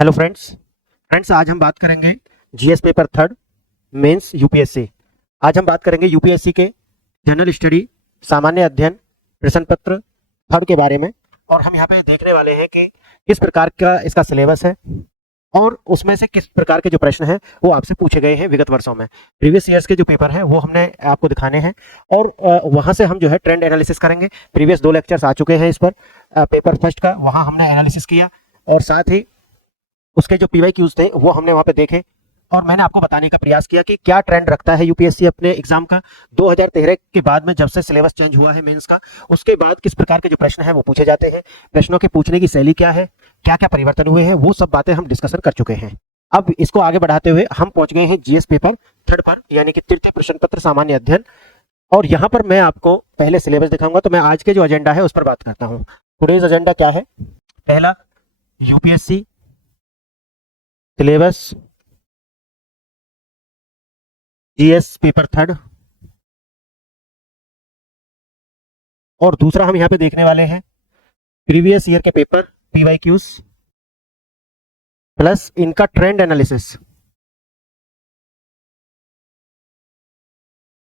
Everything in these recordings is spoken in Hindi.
हेलो फ्रेंड्स आज हम बात करेंगे GS paper third mains UPSC. आज हम बात करेंगे यूपीएससी के जनरल स्टडी सामान्य अध्ययन प्रश्न पत्र थर्ड के बारे में। और हम यहाँ पे देखने वाले हैं कि किस प्रकार का इसका सिलेबस है और उसमें से किस प्रकार के जो प्रश्न हैं वो आपसे पूछे गए हैं विगत वर्षों में। प्रीवियस ईयर्स के जो पेपर हैं वो हमने आपको दिखाने हैं और वहाँ से हम जो है ट्रेंड एनालिसिस करेंगे। प्रीवियस 2 लेक्चर्स आ चुके हैं इस पर, पेपर फर्स्ट का, वहाँ हमने एनालिसिस किया और साथ ही उसके जो पीवाईक्यूज थे वो हमने वहां पे देखे और मैंने आपको बताने का प्रयास किया कि क्या ट्रेंड रखता है यूपीएससी अपने एग्जाम का 2013 के बाद में, जब से सिलेबस चेंज हुआ है मेंस का, उसके बाद किस प्रकार के जो प्रश्न है वो पूछे जाते हैं, प्रश्नों के पूछने की शैली क्या है, क्या क्या परिवर्तन हुए हैं, वो सब बातें हम डिस्कशन कर चुके हैं। अब इसको आगे बढ़ाते हुए हम पहुंच गए हैं जीएस पेपर थर्ड पर, यानी कि तृतीय प्रश्न पत्र सामान्य अध्ययन। और यहाँ पर मैं आपको पहले सिलेबस दिखाऊंगा, तो मैं आज के जो एजेंडा है उस पर बात करता हूँ। टुडेज एजेंडा क्या है? पहला, UPSC syllabus GS paper third, और दूसरा हम यहाँ पे देखने वाले हैं प्रीवियस ईयर के पेपर पीवाईक्यूज प्लस इनका ट्रेंड एनालिसिस।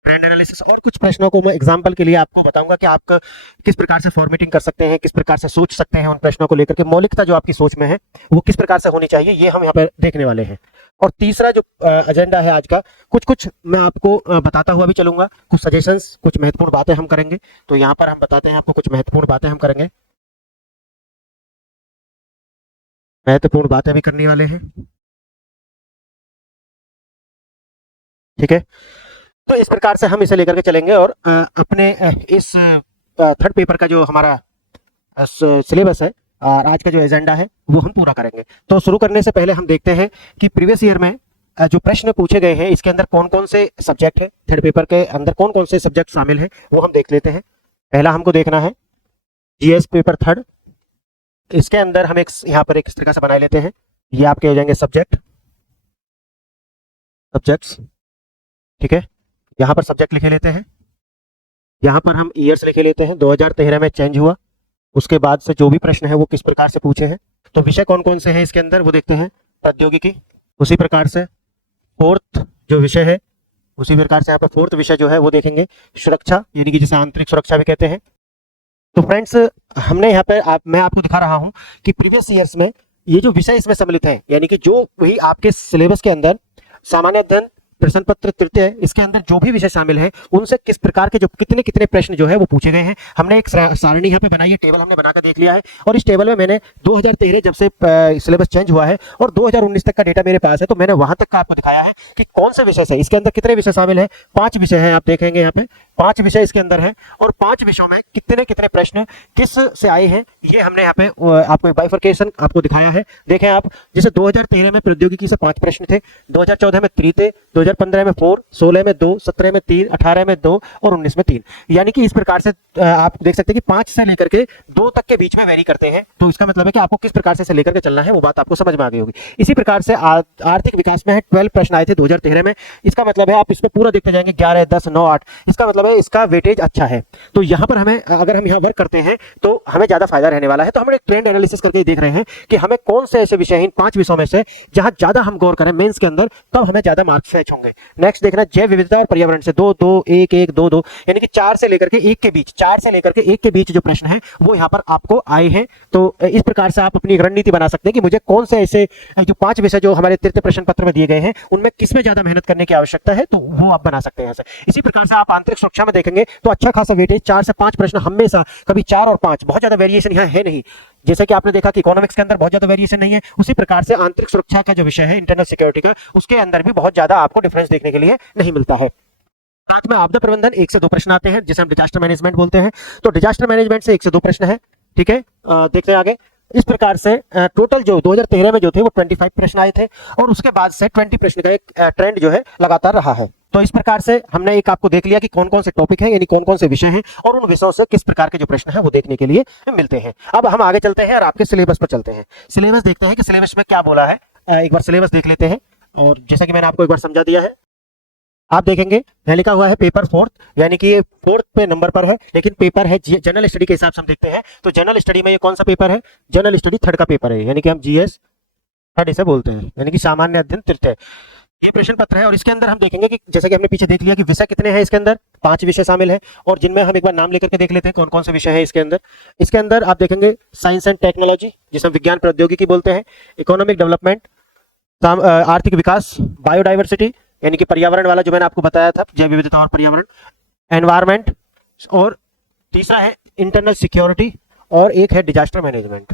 ट्रेंड एनालिसिस और कुछ प्रश्नों को मैं एग्जांपल के लिए आपको बताऊंगा कि आप किस प्रकार से फॉर्मेटिंग कर सकते हैं, किस प्रकार से सोच सकते हैं उन प्रश्नों को लेकर के, मौलिकता जो आपकी सोच में है वो किस प्रकार से होनी चाहिए, ये हम यहाँ पर देखने वाले हैं। और तीसरा जो एजेंडा है आज का, कुछ कुछ मैं आपको बताता हुआ भी चलूंगा, कुछ सजेशंस, कुछ महत्वपूर्ण बातें हम करेंगे। तो यहाँ पर हम बताते हैं आपको कुछ महत्वपूर्ण बातें हम करेंगे, महत्वपूर्ण बातें भी करने वाले हैं, ठीक है। तो इस प्रकार से हम इसे लेकर के चलेंगे और अपने इस थर्ड पेपर का जो हमारा सिलेबस है और आज का जो एजेंडा है वो हम पूरा करेंगे। तो शुरू करने से पहले हम देखते हैं कि प्रीवियस ईयर में जो प्रश्न पूछे गए हैं इसके अंदर कौन कौन से सब्जेक्ट है, थर्ड पेपर के अंदर कौन कौन से सब्जेक्ट शामिल है वो हम देख लेते हैं। पहला हमको देखना है जीएस पेपर थर्ड। इसके अंदर हम एक यहाँ पर एक इस तरीका से बना लेते हैं, ये आपके हो जाएंगे सब्जेक्ट्स, ठीक है। यहाँ पर सब्जेक्ट लिखे लेते हैं, यहाँ पर हम ईयर्स लिखे लेते हैं, 2013 में चेंज हुआ, उसके बाद से जो भी प्रश्न है वो किस प्रकार से पूछे हैं। तो विषय कौन कौन से हैं इसके अंदर वो देखते हैं, प्रौद्योगिकी, उसी प्रकार से फोर्थ जो विषय है, उसी प्रकार से यहाँ पर फोर्थ विषय जो है वो देखेंगे सुरक्षा, यानी कि जिसे आंतरिक सुरक्षा भी कहते हैं। तो फ्रेंड्स, हमने यहाँ पे मैं आपको दिखा रहा हूँ कि प्रीवियस ईयर्स में ये जो विषय इसमें सम्मिलित है, यानी कि जो वही आपके सिलेबस के अंदर सामान्य अध्ययन प्रश्न पत्र तृतीय, इसके अंदर जो भी विषय शामिल है उनसे किस प्रकार के जो कितने कितने प्रश्न जो है वो पूछे गए हैं। हमने एक सारणी यहाँ पे बनाई है, टेबल हमने बनाकर देख लिया है और इस टेबल में मैंने 2013 जब से सिलेबस चेंज हुआ है और 2019 तक का डेटा मेरे पास है, तो मैंने वहां तक का आपको दिखाया है कि कौन से विषय से इसके अंदर कितने विषय शामिल है। 5 विषय हैं, आप देखेंगे यहाँ पे 5 विषय इसके अंदर है और 5 विषयों में कितने कितने प्रश्न किस से आए हैं ये हमने यहाँ पे आपको बाइफरकेशन आपको दिखाया है। देखें आप, जैसे 2013 में प्रौद्योगिकी से 5 प्रश्न थे, 2014 में 3 थे, 2015 में 4, 16 में 2, 17 में 3, 18 में 2 और 19 में 3, यानी कि इस प्रकार से आप देख सकते हैं कि 5 से लेकर के 2 तक के बीच में वेरी करते हैं। तो इसका मतलब है कि आपको किस प्रकार से लेकर के चलना है वो बात आपको समझ में आ गई होगी। इसी प्रकार से आर्थिक विकास में 12 प्रश्न आए थे 2013 में, इसका मतलब है आप इसमें पूरा देखते जाएंगे 11, 10, 9, 8, इसका मतलब है इसका वेटेज अच्छा है। तो यहाँ पर हमें, अगर हम यहाँ वर्क करते हैं तो हमें ज्यादा फायदा रहने वाला है। तो हम एक ट्रेंड एनालिसिस करके देख रहे हैं कि हमें कौन से ऐसे विषय हैं इन 5 विषयों में से जहां ज्यादा हम गौर करें मेंस के अंदर, तब हमें ज्यादा मार्क्स फैच होंगे। नेक्स्ट देखना, जैव विविधता और पर्यावरण से 2, 2, 1, 1, 2, 2, यानी कि 4 से लेकर के 1 के बीच, 4 से लेकर के 1 के बीच जो प्रश्न है वो यहाँ पर आपको आए हैं। तो इस प्रकार से आप अपनी रणनीति बना सकते हैं कि मुझे कौन से ऐसे जो 5 विषय जो हमारे तृतीय प्रश्न पत्र में दिए गए हैं उनमें किसमें ज्यादा मेहनत करने की आवश्यकता है, तो वो आप बना सकते हैं। इसी प्रकार से आप आंतरिक सुरक्षा में देखेंगे तो अच्छा खासा वेटेज 4 से 5 प्रश्न हमेशा, कभी 4 और 5, बहुत ज्यादा वेरिएशन यहाँ है नहीं। जैसे कि आपने देखा कि इकोनॉमिक्स के अंदर बहुत ज्यादा वेरिएशन नहीं है, उसी प्रकार से आंतरिक सुरक्षा का जो विषय है इंटरनल सिक्योरिटी का, उसके अंदर भी बहुत ज्यादा आपको डिफरेंस देखने के लिए नहीं मिलता है। साथ में आपदा प्रबंधन 1 से 2 प्रश्न आते हैं, जिसे हम डिजास्टर मैनेजमेंट बोलते हैं। तो डिजास्टर मैनेजमेंट से 1 से 2 प्रश्न है, ठीक है। देखते हैं आगे। इस प्रकार से टोटल जो 2013 में जो थे वो 25 प्रश्न आए थे और उसके बाद से 20 प्रश्न का एक ट्रेंड जो है लगातार रहा है। तो इस प्रकार से हमने एक आपको देख लिया कि कौन कौन से टॉपिक है, यानी कौन कौन से विषय हैं और उन विषयों से किस प्रकार के जो प्रश्न है वो देखने के लिए मिलते हैं। अब हम आगे चलते हैं और आपके सिलेबस पर चलते हैं। सिलेबस देखते हैं कि सिलेबस में क्या बोला है। एक बार सिलेबस देख लेते हैं और जैसा कि मैंने आपको एक बार समझा दिया है, आप देखेंगे यहाँ लिखा हुआ है पेपर फोर्थ, यानी कि ये फोर्थ पे नंबर पर है, लेकिन पेपर है जनरल स्टडी के हिसाब से हम देखते हैं। तो जनरल स्टडी में ये कौन सा पेपर है? जनरल स्टडी थर्ड का पेपर है, यानी कि हम जीएस थर्ड इसे बोलते हैं, यानी कि सामान्य अध्ययन तृतीय। ये प्रश्न पत्र है और इसके अंदर हम देखेंगे कि जैसे कि हमने पीछे देख लिया कि विषय कितने हैं इसके अंदर, 5 विषय शामिल हैं, और जिनमें हम एक बार नाम लेकर के देख लेते हैं कौन कौन से विषय हैं इसके अंदर। इसके अंदर आप देखेंगे साइंस एंड टेक्नोलॉजी, जिसे हम विज्ञान प्रौद्योगिकी बोलते हैं, इकोनॉमिक डेवलपमेंट, आर्थिक विकास, बायोडाइवर्सिटी यानी कि पर्यावरण वाला जो मैंने आपको बताया था, जैव विविधता और पर्यावरण, एनवायरमेंट, और तीसरा है इंटरनल सिक्योरिटी, और एक है डिजास्टर मैनेजमेंट,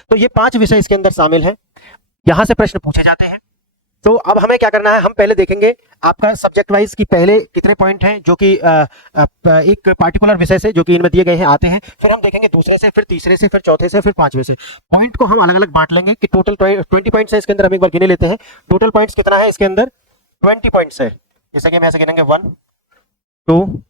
तो ये 5 विषय इसके अंदर शामिल हैं। यहां से प्रश्न पूछे जाते हैं। तो अब हमें क्या करना है, हम पहले देखेंगे आपका सब्जेक्ट वाइज कि पहले कितने पॉइंट हैं जो कि एक पार्टिकुलर विषय से जो कि इनमें दिए गए हैं आते हैं, फिर हम देखेंगे दूसरे से, फिर तीसरे से, फिर चौथे से, फिर पांचवे से। पॉइंट को हम अलग अलग बांट लेंगे कि टोटल 20 पॉइंट्स है इसके अंदर, हम एक बार गिने लेते हैं टोटल पॉइंट्स कितना है इसके अंदर, 20 पॉइंट्स है। जैसे कि हम ऐसे गिनेंगे 1 2,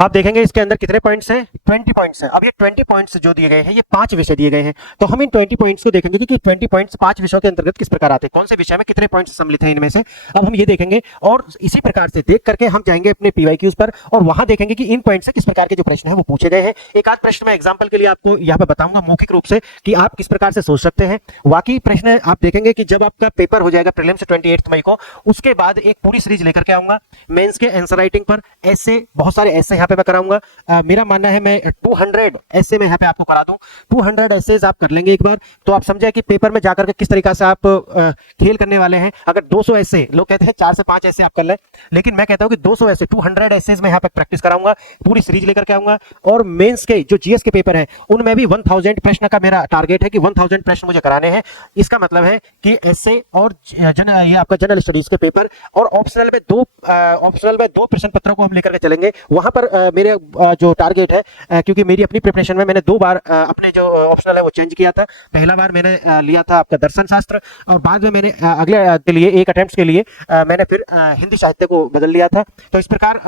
आप देखेंगे इसके अंदर कितने पॉइंट्स हैं, 20 पॉइंट्स हैं। अब ये 20 पॉइंट्स जो दिए गए हैं ये 5 विषय दिए गए हैं, तो हम इन 20 पॉइंट्स को देखेंगे कि 20 पॉइंट्स 5 विषयों के अंतर्गत किस प्रकार आते हैं, कौन से विषय में कितने पॉइंट्स सम्मिलित हैं इनमें से, अब हम ये देखेंगे। और इसी प्रकार से देख करके हम जाएंगे अपने पीवाईक्यूज पर और वहां देखेंगे कि इन पॉइंट से किस प्रकार के जो प्रश्न है वो पूछे गए हैं। एक आध प्रश्न मैं एग्जाम्पल के लिए आपको यहाँ पे बताऊंगा मौखिक रूप से कि आप किस प्रकार से सोच सकते हैं। वाकई प्रश्न आप देखेंगे कि जब आपका पेपर हो जाएगा प्रीलिम्स 28 मई को, उसके बाद एक पूरी सीरीज लेकर के आऊंगा मेंस के आंसर राइटिंग पर, ऐसे बहुत सारे ऐसे यहाँ पे मैं कराऊंगा। मेरा मानना है मैं 200 ऐसे में यहाँ पे आपको करा दूं, 200 ऐसे आप कर लेंगे एक बार, तो आप समझे कि पेपर में जाकर के किस तरीका से आप खेल करने वाले हैं। अगर 200 ऐसे, लोग कहते हैं 4 से 5 ऐसे आप कर लें, लेकिन मैं कहता हूं कि 200 ऐसे 200 ऐसे में यहाँ पे प्रैक्टिस कराऊंगा, पूरी सीरीज लेकर के आऊंगा। और मेंस के जो जीएस के पेपर हैं उनमें भी 1000 प्रश्न का मेरा टारगेट है कि 1000 प्रश्न मुझे कराने हैं। इसका मतलब है कि ऐसे और ये आपका जनरल स्टडीज के पेपर, और ऑप्शनल में दो प्रश्न पत्रों को हम लेकर के चलेंगे। वहां पर मेरे जो टारगेट है, क्योंकि मेरी अपनी प्रिपरेशन में मैंने 2 बार अपने जो ऑप्शनल है वो चेंज किया था। पहला बार मैंने लिया था आपका दर्शन शास्त्र, और बाद में मैंने अगले के लिए एक अटेम्प्ट के लिए मैंने फिर हिंदी साहित्य को बदल लिया था। तो इस प्रकार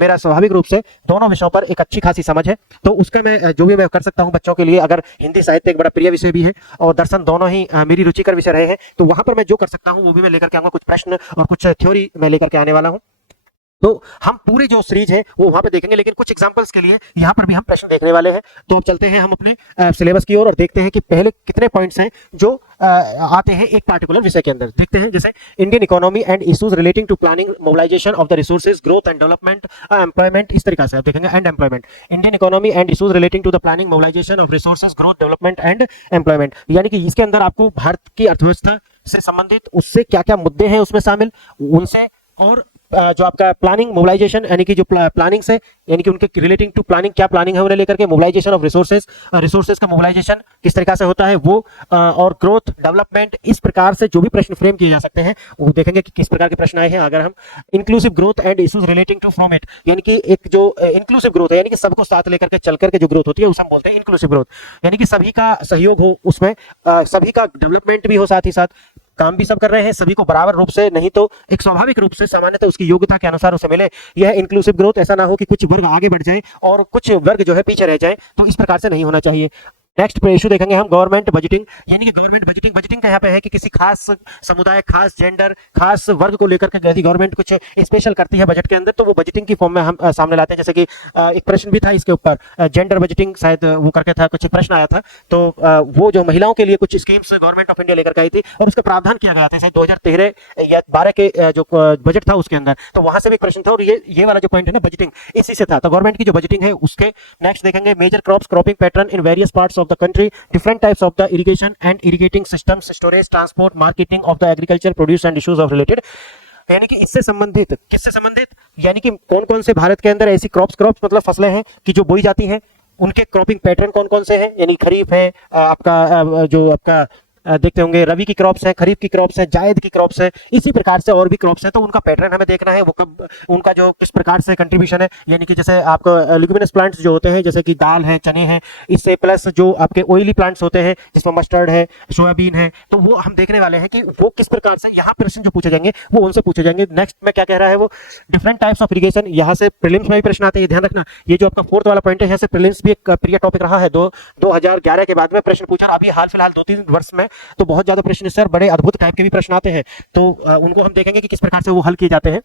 मेरा स्वाभाविक रूप से दोनों विषयों पर एक अच्छी खासी समझ है, तो उसका मैं जो भी मैं कर सकता हूं बच्चों के लिए, अगर हिंदी साहित्य एक बड़ा प्रिय विषय भी है और दर्शन दोनों ही मेरी रुचिकर विषय रहे हैं, तो वहां पर मैं जो कर सकता हूं वो भी मैं लेकर के आऊंगा, कुछ प्रश्न और कुछ थ्योरी मैं लेकर के आने वाला हूं। तो हम पूरी जो सीरीज है वो वहां पे देखेंगे, लेकिन कुछ एग्जांपल्स के लिए यहाँ पर भी हम प्रश्न देखने वाले हैं। तो अब चलते हैं हम अपने सिलेबस की ओर और देखते हैं कि पहले कितने पॉइंट्स हैं जो आते हैं एक पार्टिकुलर विषय के अंदर। देखते हैं जैसे Indian economy and issues relating to planning, mobilisation of the resources, growth and development, employment, इस तरीका से आप देखेंगे, and employment. Indian economy and issues relating to the planning, mobilisation of resources, growth, development and employment, यानी कि इसके अंदर आपको भारत की अर्थव्यवस्था से संबंधित उससे क्या क्या मुद्दे हैं उसमें शामिल, उनसे, और जो आपका प्लानिंग मोबिलाइजेशन यानी कि जो प्लानिंग से, यानी कि उनके रिलेटिंग टू प्लानिंग क्या प्लानिंग है उन्हें लेकर के, मोबिलाइजेशन ऑफ रिसोर्सेज का मोबिलाइजेशन किस तरीका से होता है वो, और ग्रोथ, डेवलपमेंट, इस प्रकार से जो भी प्रश्न फ्रेम किए जा सकते हैं वो देखेंगे कि किस प्रकार के प्रश्न आए हैं। अगर हम inclusive growth and issues relating to from it, यानी कि एक जो इंक्लूसिव ग्रोथ है, यानी कि सबको साथ लेकर के चल करके जो ग्रोथ होती है उसे हम बोलते हैं इंक्लूसिव ग्रोथ, यानी कि सभी का सहयोग हो उसमें, सभी का डेवलपमेंट भी हो, साथ ही साथ काम भी सब कर रहे हैं, सभी को बराबर रूप से, नहीं तो एक स्वाभाविक रूप से सामान्यतः उसकी योग्यता के अनुसार उसे मिले। यह इंक्लूसिव ग्रोथ, ऐसा ना हो कि कुछ वर्ग आगे बढ़ जाए और कुछ वर्ग जो है पीछे रह जाए, तो इस प्रकार से नहीं होना चाहिए। नेक्स्ट पे इशू देखेंगे हम गवर्नमेंट बजटिंग, यानी कि गवर्नमेंट बजटिंग का यहाँ पे है कि किसी खास समुदाय, खास जेंडर, खास वर्ग को लेकर के यदि गवर्नमेंट कुछ स्पेशल करती है बजट के अंदर, तो वो बजटिंग की फॉर्म में हम सामने लाते हैं। जैसे कि एक प्रश्न भी था इसके ऊपर, जेंडर बजटिंग शायद वो करके था, कुछ प्रश्न आया था, तो वो जो महिलाओं के लिए कुछ स्कीम्स गवर्नमेंट ऑफ इंडिया लेकर के आई थी और उसका प्रावधान किया गया था शायद 2013 या 12 के जो बजट था उसके अंदर, तो वहां से भी प्रश्न था। और ये वाला जो पॉइंट है ना बजटिंग, इसी से था, तो गवर्नमेंट की जो बजटिंग है उसके। नेक्स्ट देखेंगे major crops, cropping pattern in various parts of the country, different types of the irrigation and irrigating systems, storage, transport, marketing of the agriculture produce and issues of related, यानी कि इससे संबंधित, किससे संबंधित, यानी कि कौन कौन से भारत के अंदर ऐसी क्रॉप्स मतलब फसलें हैं कि जो बोई जाती हैं, उनके क्रॉपिंग पैटर्न कौन कौन से हैं, यानी खरीफ है आपका, जो आपका देखते होंगे रबी की क्रॉप्स है, खरीफ की क्रॉप्स है, जायद की क्रॉप्स है, इसी प्रकार से और भी क्रॉप्स है, तो उनका पैटर्न हमें देखना है, वो कब, उनका जो किस प्रकार से कंट्रीब्यूशन है, यानी कि जैसे आपको लिग्यूमिनस प्लांट्स जो होते हैं जैसे कि दाल है, चने हैं, इससे प्लस जो आपके ऑयली प्लांट्स होते हैं जिसमें मस्टर्ड है, सोयाबीन है, तो वो हम देखने वाले हैं कि वो किस प्रकार से, यहाँ प्रश्न जो पूछे जाएंगे वो उनसे पूछे जाएंगे। नेक्स्ट में क्या कह रहा है वो, डिफरेंट टाइप्स ऑफ इरिगेशन, यहाँ से प्रीलिम्स में भी प्रश्न आते हैं, ध्यान रखना। ये जो आपका 4th वाला पॉइंट है, यहाँ से प्रीलिम्स भी एक प्रिय टॉपिक रहा है, 2011 के बाद में प्रश्न पूछा, अभी हाल फिलहाल 2-3 वर्ष में तो बहुत ज्यादा प्रश्न सर बड़े अद्भुत टाइप के भी प्रश्न आते हैं, तो उनको हम देखेंगे कि किस प्रकार से वो हल किए जाते हैं।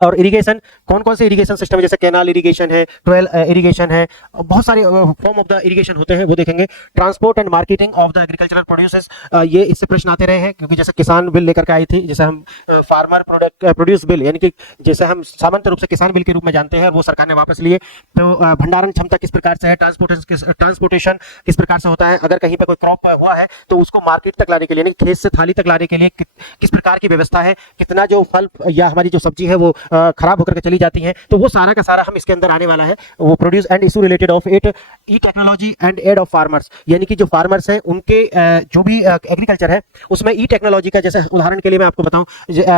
और इरिगेशन, कौन कौन से इरिगेशन सिस्टम है, जैसे कैनाल इरिगेशन है, ट्वेल इरिगेशन है, बहुत सारे फॉर्म ऑफ द इरिगेशन होते हैं, वो देखेंगे। Transport and marketing of the agricultural produces, ये इससे प्रश्न आते रहे हैं, क्योंकि जैसे किसान बिल लेकर के आई थी, जैसे हम फार्मर प्रोडक्ट प्रोड्यूस बिल, यानी कि जैसे हम सामान्य रूप से किसान बिल के रूप में जानते हैं, वो सरकार ने वापस लिए। तो भंडारण क्षमता किस प्रकार से है, ट्रांसपोर्टेशन किस प्रकार से होता है, अगर कहीं पे कोई क्रॉप हुआ है तो उसको मार्केट तक लाने के लिए, खेत से थाली तक लाने के लिए किस प्रकार की व्यवस्था है, कितना जो फल या हमारी जो सब्जी है वो खराब होकर के चली जाती है, तो वो सारा का सारा हम इसके अंदर आने वाला है। वो produce and issue related of it, e technology and aid of farmers, यानी कि जो फार्मर्स हैं उनके जो भी एग्रीकल्चर है उसमें ई टेक्नोलॉजी का, जैसे उदाहरण के लिए मैं आपको बताऊं,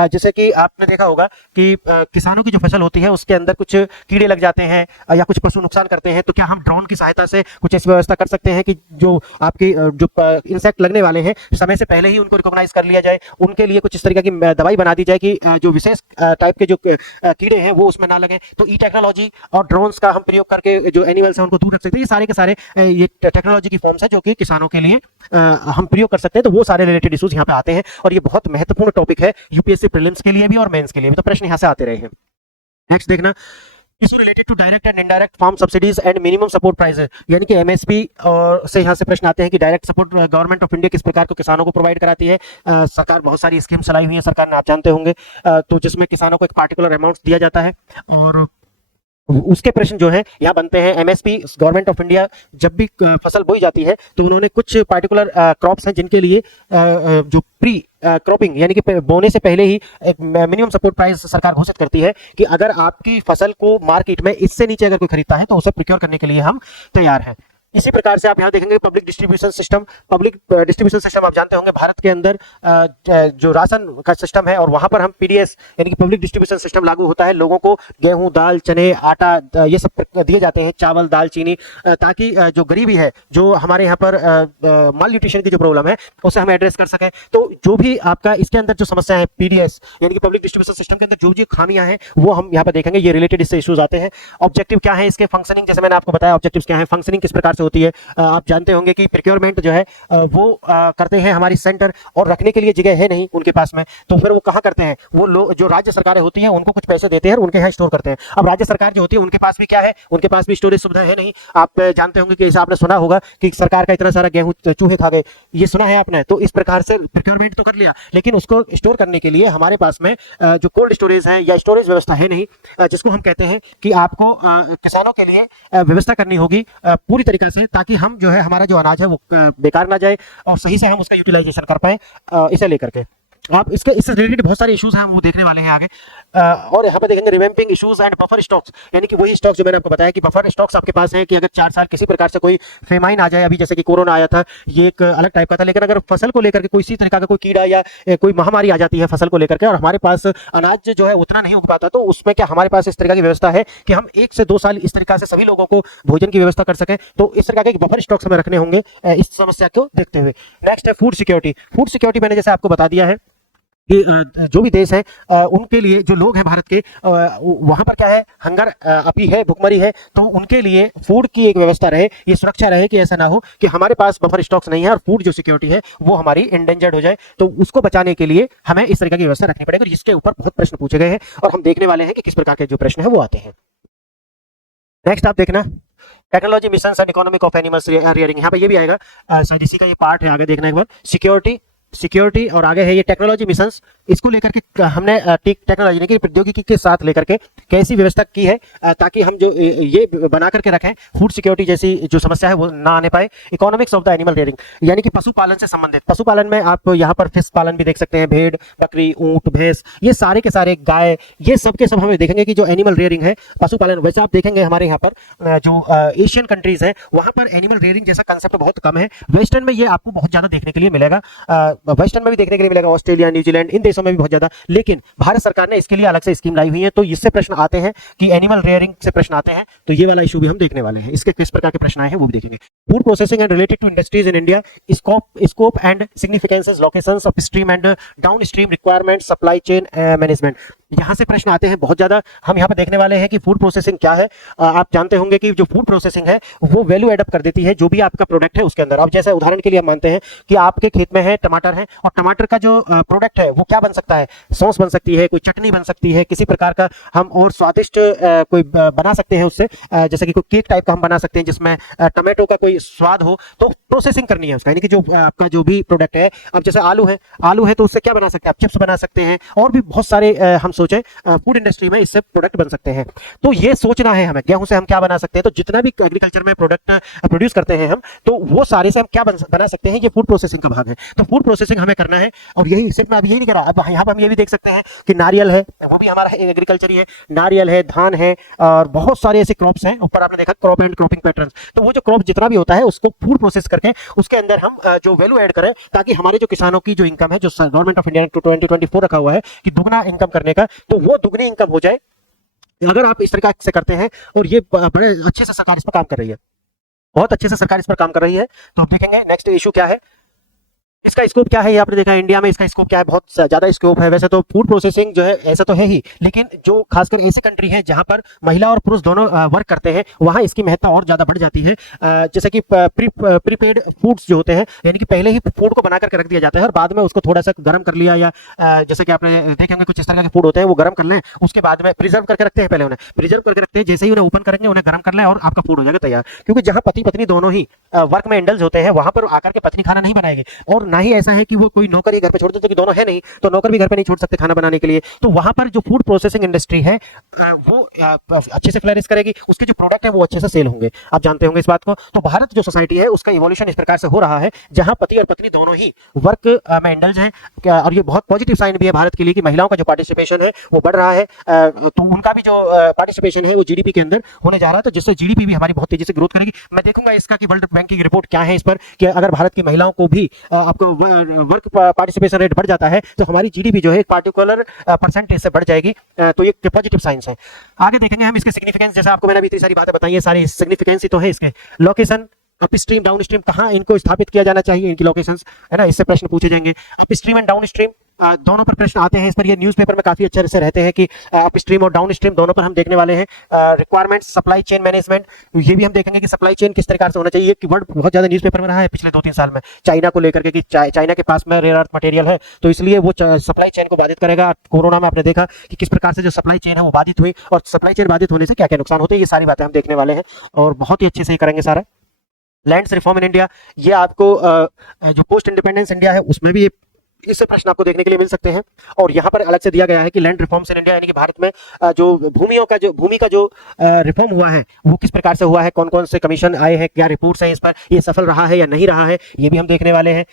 जैसे कि आपने देखा होगा कि किसानों की जो फसल होती है उसके अंदर कुछ कीड़े लग जाते हैं या कुछ पशु नुकसान करते हैं, तो क्या हम ड्रोन की सहायता से कुछ ऐसी व्यवस्था कर सकते हैं कि जो आपके जो इंसेक्ट लगने वाले हैं समय से पहले ही उनको रिकॉग्नाइज कर लिया जाए, उनके लिए कुछ इस तरीके की दवाई बना दी जाए कि जो विशेष टाइप के जो कीड़े हैं वो उसमें ना लगे। तो ई टेक्नोलॉजी और ड्रोन्स का हम प्रयोग करके जो एनिमल्स हैं उनको दूर रख सकते हैं। ये सारे के सारे ये टेक्नोलॉजी की फॉर्म्स है जो कि किसानों के लिए हम प्रयोग कर सकते हैं। तो वो सारे रिलेटेड इश्यूज यहाँ पे आते हैं और ये बहुत महत्वपूर्ण टॉपिक है यूपीएससी प्रीलिम्स के लिए भी और मेंस के लिए भी, तो प्रश्न यहाँ से आते रहे हैं। नेक्स्ट देखना, issue related to direct and indirect farm subsidies and minimum support prices, यानी कि एमएसपी और से यहाँ से प्रश्न आते हैं कि direct support government of India किस प्रकार को किसानों को प्रोवाइड कराती है। सरकार बहुत सारी स्कीम चलाई हुई है, सरकार ने, आप जानते होंगे, तो जिसमें किसानों को एक पार्टिकुलर अमाउंट दिया जाता है और उसके प्रश्न जो है यहाँ बनते हैं। एमएसपी, गवर्नमेंट ऑफ इंडिया जब भी फसल बोई जाती है तो उन्होंने कुछ पार्टिकुलर क्रॉप्स हैं जिनके लिए जो प्री क्रॉपिंग यानी कि बोने से पहले ही एक मिनिमम सपोर्ट प्राइस सरकार घोषित करती है कि अगर आपकी फसल को मार्केट में इससे नीचे अगर कोई खरीदता है तो उसे प्रोक्योर करने के लिए हम तैयार हैं। इसी प्रकार से आप यहाँ देखेंगे पब्लिक डिस्ट्रीब्यूशन सिस्टम आप जानते होंगे, भारत के अंदर जो राशन का सिस्टम है और वहां पर हम पीडीएस यानी कि पब्लिक डिस्ट्रीब्यूशन सिस्टम लागू होता है। लोगों को गेहूं, दाल, चने, आटा ये सब दिए जाते हैं, चावल, दाल, चीनी, ताकि जो गरीबी है, जो हमारे यहाँ पर माल न्यूट्रिशन की जो प्रॉब्लम है उसे हम एड्रेस कर सकें। तो जो भी आपका इसके अंदर जो समस्या है पीडीएस यानी कि पब्लिक डिस्ट्रीब्यूशन सिस्टम के अंदर जो जो खामियां हैं वो हम यहाँ पर देखेंगे, ये रिलेटेड इससे इश्यूज आते हैं। ऑब्जेक्टिव क्या है इसके, फंक्शनिंग, जैसे मैंने आपको बताया ऑब्जेक्टिव्स क्या है, फंक्शनिंग किस प्रकार होती है। आप जानते होंगे कि प्रोक्योरमेंट जो है वो करते हैं हमारी सेंटर, और रखने के लिए जगह है नहीं उनके पास में, तो फिर वो कहाँ करते हैं, वो लोग जो राज्य सरकारें होती हैं उनको कुछ पैसे देते हैं और उनके यहाँ स्टोर करते हैं। अब राज्य सरकार जो होती है उनके पास भी क्या है, उनके पास भी स्टोरेज सुविधा है नहीं। आप जानते होंगे कि आपने सुना होगा कि सरकार का इतना सारा गेहूं चूहे खा गए, ये सुना है आपने। तो इस प्रकार से प्रोक्योरमेंट तो कर लिया, लेकिन उसको स्टोर करने के लिए हमारे पास में जो कोल्ड स्टोरेज है या स्टोरेज व्यवस्था है नहीं, जिसको हम कहते हैं कि आपको किसानों के लिए व्यवस्था करनी होगी पूरी तरीके से, ताकि हम जो है हमारा जो अनाज है वो बेकार ना जाए और सही से हम उसका यूटिलाइजेशन कर पाए। इसे लेकर के आप इससे रिलेटेड बहुत सारे इश्यूज हैं, हम वो देखने वाले हैं आगे। और यहाँ पे देखेंगे revamping issues and buffer stocks, यानी कि वही स्टॉक जो मैंने आपको बताया कि बफर स्टॉक्स आपके पास है कि अगर 4 साल किसी प्रकार से कोई फेमाइन आ जाए, अभी जैसे कि कोरोना आया था, ये एक अलग टाइप का था, लेकिन अगर फसल को लेकर के कोई इसी तरीका का कोई कीड़ा या कोई महामारी आ जाती है फसल को लेकर के और हमारे पास अनाज जो है उतना नहीं उग पाता, तो उसमें क्या हमारे पास इस तरीका की व्यवस्था है कि हम 1 से 2 साल इस तरीका से सभी लोगों को भोजन की व्यवस्था कर सकें। तो इस तरह के बफर स्टॉक्स हमें रखने होंगे इस समस्या को देखते हुए। नेक्स्ट है फूड सिक्योरिटी। फूड सिक्योरिटी मैंने जैसे आपको बता दिया है कि जो भी देश है उनके लिए, जो लोग हैं भारत के, वहां पर क्या है, हंगर अपी है, भुखमरी है, तो उनके लिए फूड की एक व्यवस्था रहे, ये सुरक्षा रहे कि ऐसा ना हो कि हमारे पास बफर स्टॉक्स नहीं है और फूड जो सिक्योरिटी है वो हमारी इंडेंजर्ड हो जाए। तो उसको बचाने के लिए हमें इस तरीके की व्यवस्था रखनी पड़ेगी और इसके ऊपर बहुत प्रश्न पूछे गए हैं और हम देखने वाले हैं कि किस प्रकार के जो प्रश्न है वो आते हैं। नेक्स्ट आप देखना technology mission and economic of animals rearing, यहाँ पे ये भी आएगा, शायद इसी का ये पार्ट है, आगे देखना एक बार। सिक्योरिटी और आगे है ये टेक्नोलॉजी मिशंस, इसको लेकर के हमने टेक्नोलॉजी यानी कि प्रौद्योगिकी के साथ लेकर के कैसी व्यवस्था की है ताकि हम जो ये बना करके रखें फूड सिक्योरिटी जैसी जो समस्या है वो ना आने पाए। Economics of the animal rearing, यानी कि पशुपालन से संबंधित, पशुपालन में आप यहाँ पर फिश पालन भी देख सकते हैं, भेड़, बकरी, ऊंट, भैंस, ये सारे के सारे, गाय, ये सब के सब हमें देखेंगे कि जो एनिमल रियरिंग है, पशुपालन। वैसे आप देखेंगे हमारे यहाँ पर जो एशियन कंट्रीज है वहाँ पर एनिमल रियरिंग जैसा कंसेप्ट बहुत कम है। वेस्टर्न में ये आपको बहुत ज्यादा देखने के लिए मिलेगा, वेस्टर्न में भी देखने के लिए मिलेगा, ऑस्ट्रेलिया, न्यूजीलैंड, इन देशों में भी बहुत ज्यादा, लेकिन भारत सरकार ने इसके लिए अलग से स्कीम लाई हुई है। तो इससे प्रश्न आते हैं कि एनिमल रेयरिंग से प्रश्न आते हैं, तो ये वाला इशू भी हम देखने वाले हैं। इसके किस प्रकार के प्रश्न आए हैं वो भी देखेंगे। Food processing and related to industries in India, scope and significances, locations of stream and downstream requirement, supply chain management, यहाँ से प्रश्न आते हैं बहुत ज्यादा। हम यहाँ पे देखने वाले हैं कि फूड प्रोसेसिंग क्या है। आप जानते होंगे कि जो फूड प्रोसेसिंग है वो वैल्यू एड अप कर देती है जो भी आपका प्रोडक्ट है उसके अंदर। अब जैसे उदाहरण के लिए हम मानते हैं कि आपके खेत में है टमाटर है, और टमाटर का जो प्रोडक्ट है वो क्या बन सकता है, सॉस बन सकती है, कोई चटनी बन सकती है, किसी प्रकार का हम और स्वादिष्ट कोई बना सकते हैं उससे, जैसे कि कोई केक टाइप का हम बना सकते हैं जिसमें टमाटो का कोई स्वाद हो। तो प्रोसेसिंग करनी है उसका, यानी कि जो आपका जो भी प्रोडक्ट है। अब जैसे आलू है तो उससे क्या बना सकते हैं आप, चिप्स बना सकते हैं, और भी बहुत सारे हम सोचें फूड इंडस्ट्री में इससे प्रोडक्ट बन सकते हैं। तो ये सोचना है हमें, गेहूं से हम क्या बना सकते हैं। तो जितना भी एग्रीकल्चर में प्रोडक्ट प्रोड्यूस करते हैं हम, तो वो सारे से हम क्या बना सकते हैं, ये फूड प्रोसेसिंग का भाग है। तो फूड प्रोसेसिंग हमें करना है, और यही सिर्फ मैं अभी यही नहीं कर रहा, अब यहाँ पर हम ये भी देख सकते हैं कि नारियल है, वो भी हमारा एग्रीकल्चर ही है। नारियल है, धान है, और बहुत सारे ऐसे क्रॉप्स हैं। ऊपर आपने देखा क्रॉप एंड क्रॉपिंग पैटर्न्स। तो वो जो क्रॉप जितना भी होता है उसको फूड प्रोसेस करके उसके अंदर हम जो वैल्यू ऐड करें, ताकि हमारे जो किसानों की जो इनकम है, जो गवर्नमेंट ऑफ इंडिया ने 2024 रखा हुआ है कि दुगना इनकम करने का, तो वो दुगनी इनकम हो जाए अगर आप इस तरीके से करते हैं। और ये बड़े अच्छे से सरकार इस पर काम कर रही है, बहुत अच्छे से सरकार इस पर काम कर रही है। तो आप देखेंगे नेक्स्ट इशू क्या है, इसका स्कोप क्या है, ये आपने देखा इंडिया में इसका स्कोप क्या है, बहुत ज्यादा स्कोप है। वैसे तो फूड प्रोसेसिंग जो है ऐसा तो है ही, लेकिन जो खासकर ऐसी कंट्री है जहां पर महिला और पुरुष दोनों वर्क करते हैं, वहां इसकी महत्ता और ज्यादा बढ़ जाती है। जैसे कि प्रीपेड फूड्स जो होते हैं, यानी कि पहले ही फूड को बना करके रख दिया जाता है और बाद में उसको थोड़ा सा गर्म कर लिया, या जैसे कि आपने देखे होंगे कुछ इस तरह के फूड होते हैं, वो गर्म कर लें, उसके बाद में प्रिजर्व करके रखते हैं, पहले उन्हें प्रिजर्व करके रखते हैं, जैसे ही उन्हें ओपन करेंगे उन्हें गर्म कर लें और आपका फूड हो जाएगा तैयार। क्योंकि जहां पति पत्नी दोनों ही वर्क में इंडल्ज होते हैं, वहां पर आकर के पत्नी खाना नहीं बनाएगी, और ना ही ऐसा है कि वो कोई नौकर ही घर पे छोड़ देते, कि दोनों है नहीं तो नौकर भी घर पे नहीं छोड़ सकते खाना बनाने के लिए। तो वहां पर जो फूड प्रोसेसिंग इंडस्ट्री है वो अच्छे से फ्लरिश करेगी, उसके जो प्रोडक्ट है वो अच्छे से सेल होंगे। आप जानते होंगे इस बात को। तो भारत जो सोसाइटी है उसका इवोल्यूशन इस प्रकार से हो रहा है जहां पति और पत्नी दोनों ही वर्क में इंडल्ज हैं, और ये बहुत पॉजिटिव साइन भी है भारत के लिए कि महिलाओं का जो पार्टिसिपेशन है वो बढ़ रहा है। तो उनका भी जो पार्टिसिपेशन है वो जीडीपी के अंदर होने जा रहा है, तो जिससे जीडीपी भी हमारी बहुत तेजी से ग्रोथ करेगी। मैं देखूंगा इसका कि वर्ल्ड बैंक की रिपोर्ट क्या है इस पर, कि अगर भारत की महिलाओं को भी आपको वर्क पार्टिसिपेशन रेट बढ़ जाता है तो हमारी जीडीपी जो है एक पार्टिकुलर परसेंटेज से बढ़ जाएगी। तो ये पॉजिटिव साइंस है। आगे देखेंगे हम इसके सिग्निफिकेंस, जैसे आपको मैंने अभी इतनी सारी बातें बताई है, सारी सिग्निफिकेंस ही तो है इसके। Location, up stream down stream, कहाँ इनको स्थापित किया जाना चाहिए, इनकी लोकेशंस है ना, इससे प्रश्न पूछे जाएंगे। Up stream and down stream दोनों पर प्रश्न आते हैं। इस पर ये न्यूज़पेपर में काफी अच्छे से रहते हैं कि अप स्ट्रीम और डाउन स्ट्रीम दोनों पर हम देखने वाले हैं। रिक्वायरमेंट्स, सप्लाई चेन मैनेजमेंट, ये भी हम देखेंगे कि सप्लाई चेन किस प्रकार से होना चाहिए। कि वर्ड बहुत ज्यादा न्यूज़पेपर में रहा है पिछले 2-3 साल में, चाइना को लेकर के, कि चाइना के पास में रेयर अर्थ मटेरियल है, तो इसलिए वो सप्लाई चेन को बाधित करेगा। कोरोना में आपने देखा कि किस प्रकार से जो सप्लाई चेन है वो बाधित हुई, और सप्लाई चेन बाधित होने से क्या क्या नुकसान होते हैं, ये सारी बातें हम देखने वाले हैं, और बहुत ही अच्छे से करेंगे सारा। लैंड्स रिफॉर्म इन इंडिया, ये आपको जो पोस्ट इंडिपेंडेंस इंडिया है उसमें भी इससे प्रश्न आपको देखने के लिए मिल सकते हैं। और यहाँ पर अलग से दिया गया है कि लैंड रिफॉर्म्स इन इंडिया, यानी कि भारत में जो भूमि का जो रिफॉर्म हुआ है वो किस प्रकार से हुआ है, कौन कौन से कमीशन आए हैं, क्या रिपोर्ट्स हैं इस पर, ये सफल रहा है या नहीं रहा है, ये भी हम देखने वाले हैं।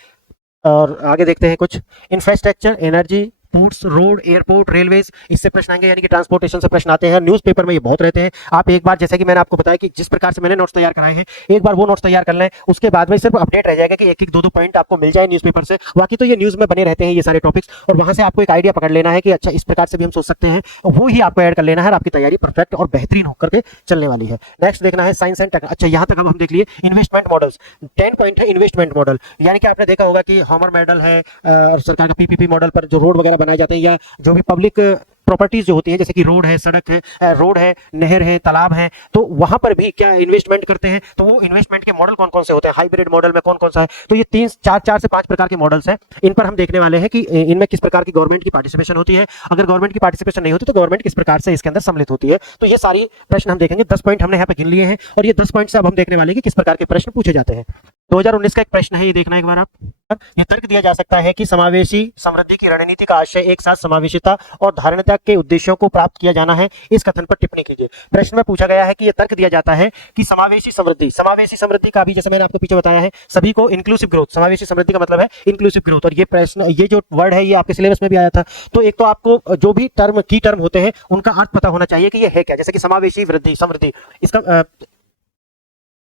और आगे देखते हैं कुछ infrastructure, energy, ports, road, airport, railways, इससे प्रश्न आएंगे, यानी कि ट्रांसपोर्टेशन से प्रश्न आते हैं। न्यूज़पेपर में ये बहुत रहते हैं। आप एक बार, जैसे कि मैंने आपको बताया कि जिस प्रकार से मैंने नोट्स तैयार कराए हैं, एक बार वो नोट्स तैयार कर लें, उसके बाद में सिर्फ अपडेट रह जाएगा कि एक एक दो दो पॉइंट आपको मिल जाए न्यूज़पेपर से। बाकी तो ये न्यूज़ में बने रहते हैं ये सारे टॉपिक्स, और वहां से आपको एक आइडिया पकड़ लेना है कि अच्छा इस प्रकार से भी हम सोच सकते हैं, वो ही आपको ऐड कर लेना है, और आपकी तैयारी परफेक्ट और बेहतरीन होकर के चलने वाली है। नेक्स्ट देखना है साइंस एंड टेक। अच्छा, यहाँ तक अब हम देख लिए इन्वेस्टमेंट मॉडल्स। 10 पॉइंट है इन्वेस्टमेंट मॉडल, यानी कि आपने देखा होगा कि हॉमर मॉडल है, और सरकार का पीपीपी मॉडल पर जो रोड वगैरह बनाए जाते हैं, या जो भी पब्लिक प्रॉपर्टीज जो होती है, जैसे कि रोड है, सड़क है, रोड है, नहर है, तालाब है, तो वहां पर भी क्या इन्वेस्टमेंट करते हैं। तो वो इन्वेस्टमेंट के मॉडल कौन कौन से होते हैं, हाइब्रिड मॉडल में कौन कौन सा है, तो ये 4 से 5 प्रकार के मॉडल्स हैं। इन पर हम देखने वाले हैं कि इनमें किस प्रकार की गवर्नमेंट की पार्टिसिपेशन होती है। अगर गवर्नमेंट की पार्टिसिपेशन नहीं होती तो गवर्नमेंट किस प्रकार से इसके अंदर सम्मिलित होती है। तो ये सारी प्रश्न हम देखेंगे। 10 पॉइंट हमने यहाँ पे गिन लिए हैं, और ये 10 पॉइंट से अब हम देखने वाले हैं कि किस प्रकार के प्रश्न पूछे जाते हैं। 2019 का एक प्रश्न है, ये देखना एक बार आप। ये तर्क दिया जा सकता है कि समावेशी समृद्धि की रणनीति का आशय एक साथ समावेशिता और धारणता के उद्देश्यों को प्राप्त किया जाना है। इस कथन पर टिप्पणी कीजिए। प्रश्न में पूछा गया है कि ये तर्क दिया जाता है कि समावेशी समृद्धि का भी, जैसे मैंने आपको पीछे बताया है, सभी को इंक्लूसिव ग्रोथ, समावेशी समृद्धि का मतलब है इंक्लूसिव ग्रोथ। और ये प्रश्न, ये जो वर्ड है, ये आपके सिलेबस में भी आया था। तो एक तो आपको जो भी की टर्म होते हैं उनका अर्थ पता होना चाहिए कि ये है क्या। जैसे कि समावेशी समृद्धि, इसका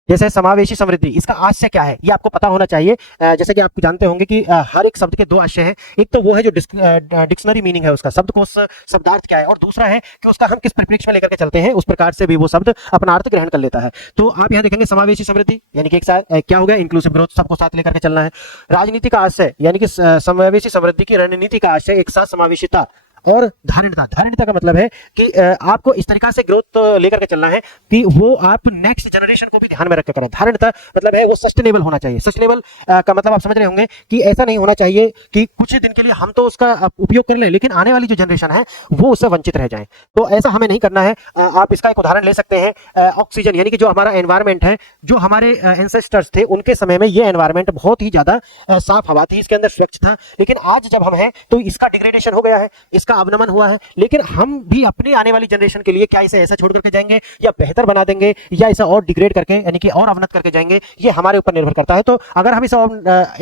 जैसे समावेशी समृद्धि, इसका आशय क्या है ये आपको पता होना चाहिए। जैसे कि आप जानते होंगे कि हर एक शब्द के 2 आशय हैं। एक तो वो है जो डिक्शनरी मीनिंग है उसका, शब्दकोश शब्दार्थ क्या है, और दूसरा है कि उसका हम किस परिप्रेक्ष्य में लेकर के चलते हैं, उस प्रकार से भी वो शब्द अपना अर्थ ग्रहण कर लेता है। तो आप यहाँ देखेंगे समावेशी समृद्धि, यानी कि एक साथ क्या हो गया, इंक्लूसिव ग्रोथ, सबको साथ लेकर के चलना है। राजनीति का आशय, यानी कि समावेशी समृद्धि की रणनीति का आशय एक साथ समावेशिता और धारणता। धारणता का मतलब है कि आपको इस तरीका से ग्रोथ लेकर के चलना है कि वो आप नेक्स्ट जनरेशन को भी ध्यान में रख कर करें। धारणता मतलब है वो सस्टेनेबल होना चाहिए। सस्टेनेबल का मतलब आप समझ रहे होंगे कि ऐसा नहीं होना चाहिए कि कुछ दिन के लिए हम तो उसका उपयोग कर लें लेकिन आने वाली जो जनरेशन है वो उससे वंचित रह जाए, तो ऐसा हमें नहीं करना है। आप इसका एक उदाहरण ले सकते हैं ऑक्सीजन, यानी कि जो हमारा एनवायरमेंट है, जो हमारे एंसेस्टर्स थे उनके समय में ये एनवायरमेंट बहुत ही ज्यादा साफ हवा थी, इसके अंदर स्वच्छ था, लेकिन आज जब हम हैं तो इसका डिग्रेडेशन हो गया है, इसका अवनमन हुआ है। लेकिन हम भी अपनी आने वाली जनरेशन के लिए क्या इसे ऐसा छोड़ करके जाएंगे या बेहतर बना देंगे या इसे और डिग्रेड करके यानी कि और अवनत करके जाएंगे, ये हमारे ऊपर निर्भर करता है। तो अगर हम इसे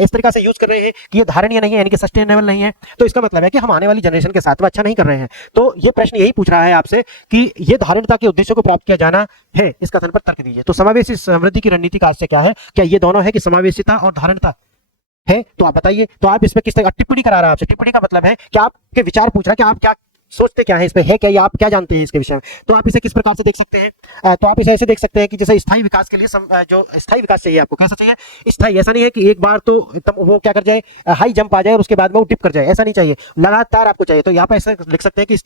इस तरीका से यूज कर रहे हैं कि ये धारणीय नहीं है यानी कि सस्टेनेबल नहीं है, तो इसका मतलब है कि हम आने वाली जनरेशन के साथ में अच्छा नहीं कर रहे हैं। तो ये प्रश्न यही पूछ रहा है आपसे कि ये धारणता के उद्देश्यों को प्राप्त किया जाना है, इस कथन पर तर्क दीजिए। तो समावेशी समृद्धि की रणनीति का अर्थ से क्या है? क्या ये दोनों है कि समावेशिता और धारणता है? तो आप बताइए। तो आप इसमें किस तरह टिप्पणी करा रहा है आपसे? टिप्पणी का मतलब है कि आपके विचार पूछ रहा है कि आप क्या सोचते क्या है इस पे, है क्या, या आप क्या जानते हैं इसके विषय में। तो आप इसे किस प्रकार से देख सकते हैं? तो आप इसे ऐसे देख सकते हैं कि जैसे स्थायी विकास के लिए जो स्थायी विकास चाहिए आपको, कैसा चाहिए? स्थायी। ऐसा नहीं है कि एक बार तो एकदम वो क्या कर जाए, हाई जंप आ जाए और उसके बाद में वो डिप कर जाए, ऐसा नहीं चाहिए, लगातार आपको चाहिए। तो यहाँ पे ऐसे लिख सकते हैं कि